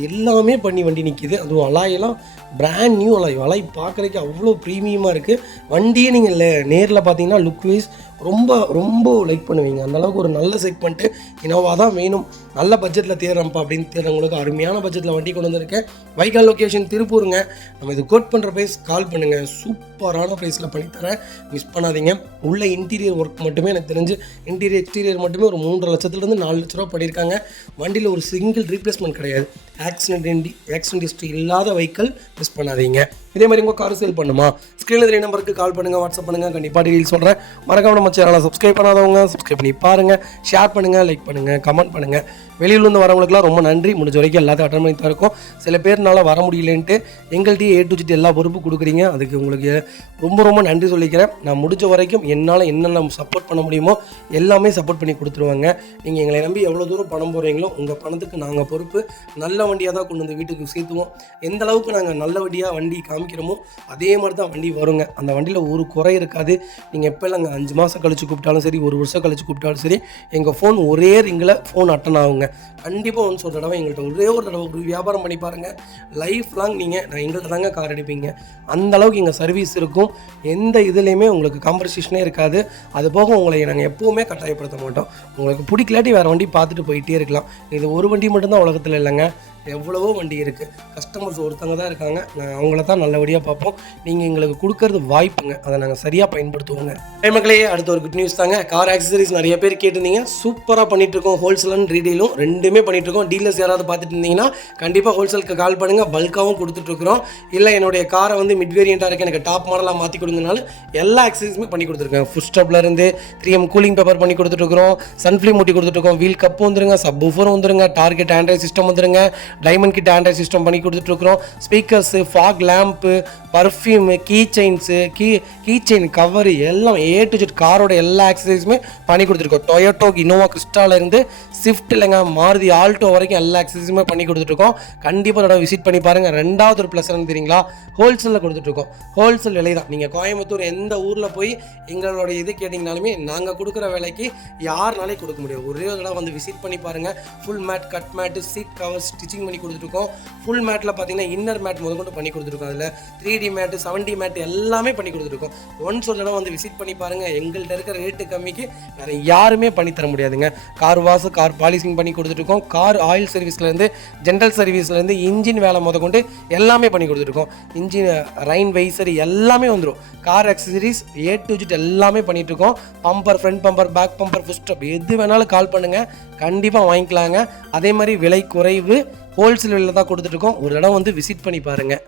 எல்லாமே பண்ணி வண்டி நிற்கிது. அதுவும் அலாயெல்லாம் பிராண்ட் நியூ அலாய் பார்க்குறதுக்கு அவ்வளோ ப்ரீமியமாக இருக்குது. வண்டியே நீங்கள் நேரில் பார்த்தீங்கன்னா லுக் வைஸ் ரொம்ப லைக் பண்ணுவீங்க. அந்தளவுக்கு ஒரு நல்ல செக்மெண்ட்டு. இனோவா தான் வேணும், நல்ல பட்ஜெட்டில் தேடுறப்பா அப்படின்னு தேடுறவங்களுக்கு அருமையான பட்ஜெட்டில் வண்டி கொண்டு வந்திருக்கேன். வைக்கால் லொக்கேஷன் திருப்பூருங்க. நம்ம இது கோட் பண்ணுற ப்ரைஸ் கால் பண்ணுங்கள், சூப்பரான ப்ரைஸில் பண்ணித்தரேன், மிஸ் பண்ணாதீங்க. உள்ள இன்டீரியர் ஒர்க் மட்டுமே எனக்கு தெரிஞ்சு இன்டீரியர் எக்ஸ்டீரியர் மட்டுமே ஒரு 3.5 லட்சத்துலேருந்து 4 லட்ச ரூபா பண்ணியிருக்காங்க. வண்டியில் ஒரு சிங்கிள் ரீப்ளேஸ்மெண்ட் கிடையாது. ஆக்சிடென்ட் ஹிஸ்ட்ரி இல்லாத வெஹிக்கிள், மிஸ் பண்ணாதீங்க. இதே மாதிரி உங்கள் கார் சேல் பண்ணுமா, ஸ்க்ரீனில் 3 நம்பருக்கு கால் பண்ணுங்கள், வாட்ஸ்அப் பண்ணுங்கள், கண்டிப்பாக டீல் சொல்கிறேன். மறக்காம நம்ம சேனலை சப்ஸ்கிரைப் பண்ணாதவங்க சப்ஸ்கிரைப் பண்ணி பாருங்கள், ஷேர் பண்ணுங்கள், லைக் பண்ணுங்கள், கமெண்ட் பண்ணுங்கள். வெளியூர்லேருந்து வரவங்களுக்குலாம் ரொம்ப நன்றி. முடிஞ்ச வரைக்கும் எல்லாத்தையும் அட்டன் பண்ணி தான் இருக்கும். சில பேர்னால வர முடியலன்ட்டு எங்கள்கிட்டயே A to Z எல்லா பொறுப்பு கொடுக்குறீங்க. அதுக்கு உங்களுக்கு ரொம்ப நன்றி சொல்லிக்கிறேன். நான் முடிஞ்ச வரைக்கும் என்னால் என்னென்ன சப்போர்ட் பண்ண முடியுமோ எல்லாமே சப்போர்ட் பண்ணி கொடுத்துருவாங்க. நீங்கள் எங்களை நம்பி எவ்வளோ தூரம் பணம் போடுறீங்களோ உங்கள் பணத்துக்கு நாங்கள் பொறுப்பு. நல்ல வண்டியாக தான் கொண்டு வந்து வீட்டுக்கு சேர்த்துவோம். எந்த அளவுக்கு நாங்கள் நல்ல வண்டியாக வண்டி காமிக்கிறோமோ அதே மாதிரி தான் வண்டி வருங்க. அந்த வண்டியில் ஒரு குறை இருக்காது. நீங்கள் எப்போ இல்லைங்க 5 மாதம் கழிச்சு கூப்பிட்டாலும் சரி, 1 வருஷம் கழிச்சு கூப்பிட்டாலும் சரி, எங்கள் ஃபோன் ஒரே ரிங்கில் ஃபோன் அட்டன் ஆகுங்க. கண்டிப்பாக ஒன்று ஒரு தடவை எங்கள்கிட்ட ஒரே ஒரு தடவை ஒரு வியாபாரம் பண்ணி பாருங்கள். லைஃப் லாங் நான் எங்கள்கிட்ட தாங்க கார் அடிப்பீங்க. அந்தளவுக்கு எங்கள் சர்வீஸ் இருக்கும். எந்த இதுலேயுமே உங்களுக்கு காம்படிஷனே இருக்காது. அது போக உங்களை நாங்கள் எப்போவுமே கட்டாயப்படுத்த மாட்டோம். உங்களுக்கு பிடிக்கலாட்டி வேறு வண்டி பார்த்துட்டு போயிட்டே இருக்கலாம். இது ஒரு வண்டி மட்டும்தான் உலகத்தில் இல்லைங்க, எவ்வளவோ வண்டி இருக்குது. கஸ்டமர்ஸ் ஒருத்தங்க தான் இருக்காங்க, நாங்கள் அவங்கள தான் நல்லபடியாக பார்ப்போம். நீங்கள் எங்களுக்கு கொடுக்கறது வாய்ப்புங்க, அதை நாங்கள் சரியாக பயன்படுத்துவோங்க. மக்களே, அடுத்த ஒரு குட் நியூஸ் தாங்க. கார் ஆக்சசரிஸ் நிறைய பேர் கேட்டிருந்தீங்க, சூப்பராக பண்ணிகிட்ருக்கோம். ஹோல்சேல் அண்ட் ரீடெயிலும் ரெண்டுமே பண்ணிகிட்ருக்கோம். டீலர்ஸ் யாராவது பார்த்துட்டு இருந்தீங்கன்னா கண்டிப்பாக ஹோல்சேலுக்கு கால் பண்ணுங்கள், பல்காகவும் கொடுத்துட்ருக்குறோம். இல்லை என்னுடைய காரை வந்து மிட் வேரியண்ட்டாக இருக்குது, எனக்கு டாப் மாடலாக மாற்றி கொடுங்கனாலும் எல்லா ஆக்சசரிஸுமே பண்ணி கொடுத்துருக்கேன். ஃபுட் ஸ்டப்லேருந்து 3M கூலிங் பேப்பர் பண்ணி கொடுத்துட்ருக்குறோம், சன்ஃப்ளீம் மூட்டி கொடுத்துட்ருக்கோம், வீல் கப்பு வந்துருங்க, சப் ஊஃபர் வந்துருங்க, டார்கெட் ஆண்ட்ராய்ட் சிஸ்டம் வந்துருங்க, டைமண்ட் கிட்ட ஆண்ட்ராய்ட் சிஸ்டம் பண்ணி கொடுத்துட்ருக்குறோம். Speakers, fog lamp, perfume, key chains, key chain cover எல்லாம் A to Z காரோட எல்லா ஆக்சசரிஸுமே பண்ணி கொடுத்துருக்கோம். டொயோட்டோ, இனோவா கிறிஸ்டாலேருந்து ஸ்விஃப்ட் இல்லைங்க, மாருதி ஆல்டோ வரைக்கும் எல்லா ஆக்சசரிஸுமே பண்ணி கொடுத்துருக்கோம். கண்டிப்பாக அதோட விசிட் பண்ணி பாருங்கள். ரெண்டாவது ஒரு ப்ளஸ் என்னன்னு தெரியுங்களா, ஹோல்சேலில் கொடுத்துட்ருக்கோம். ஹோல்சேல் விலை தான். நீங்கள் கோயம்புத்தூர் எந்த ஊரில் போய் எங்களோட இது கேட்டிங்கனாலுமே நாங்கள் கொடுக்குற விலைக்கு யாருனாலே கொடுக்க முடியும். ஒரே ஒரு தடவை வந்து விசிட் பண்ணி பாருங்கள். Full mat, cut mat, seat cover stitching பண்ணி கொடுத்துருக்கோம். ஃபுல் மேட்டில் பார்த்தீங்கன்னா இன்னர் மேட் முதற்கொண்டு பண்ணி கொடுத்துருக்கோம். அதில் 3D மேட்டு, 7D மேட்டு எல்லாமே பண்ணி கொடுத்துருக்கோம். ஒன்ஸ் ஒரு தடவை வந்து விசிட் பண்ணி பாருங்கள். எங்கள்கிட்ட இருக்கிற ரேட்டு கம்மிக்கு வேறு யாருமே பண்ணி தர முடியாதுங்க. கார் வாஷ், கார் பாலிசிங் பண்ணி கொடுத்துருக்கோம். கார் ஆயில் சர்வீஸ்லேருந்து, ஜென்ரல் சர்வீஸ்லேருந்து, இன்ஜின் வேலை முதற்கொண்டு எல்லாமே பண்ணி கொடுத்துருக்கோம். இன்ஜின் ரைன் வைசர் எல்லாமே வந்துடும். Car accessories A to Z எல்லாமே பண்ணிகிட்ருக்கோம். Bumper, front bumper, back bumper, foot step எது வேணாலும் கால் பண்ணுங்கள், கண்டிப்பாக வாங்கிக்கலாங்க. அதே மாதிரி விலை குறைவு, ஹோல்சேல் விலையில் தான் கொடுத்துட்ருக்கோம். ஒரு இடம் வந்து விசிட் பண்ணி பாருங்கள்.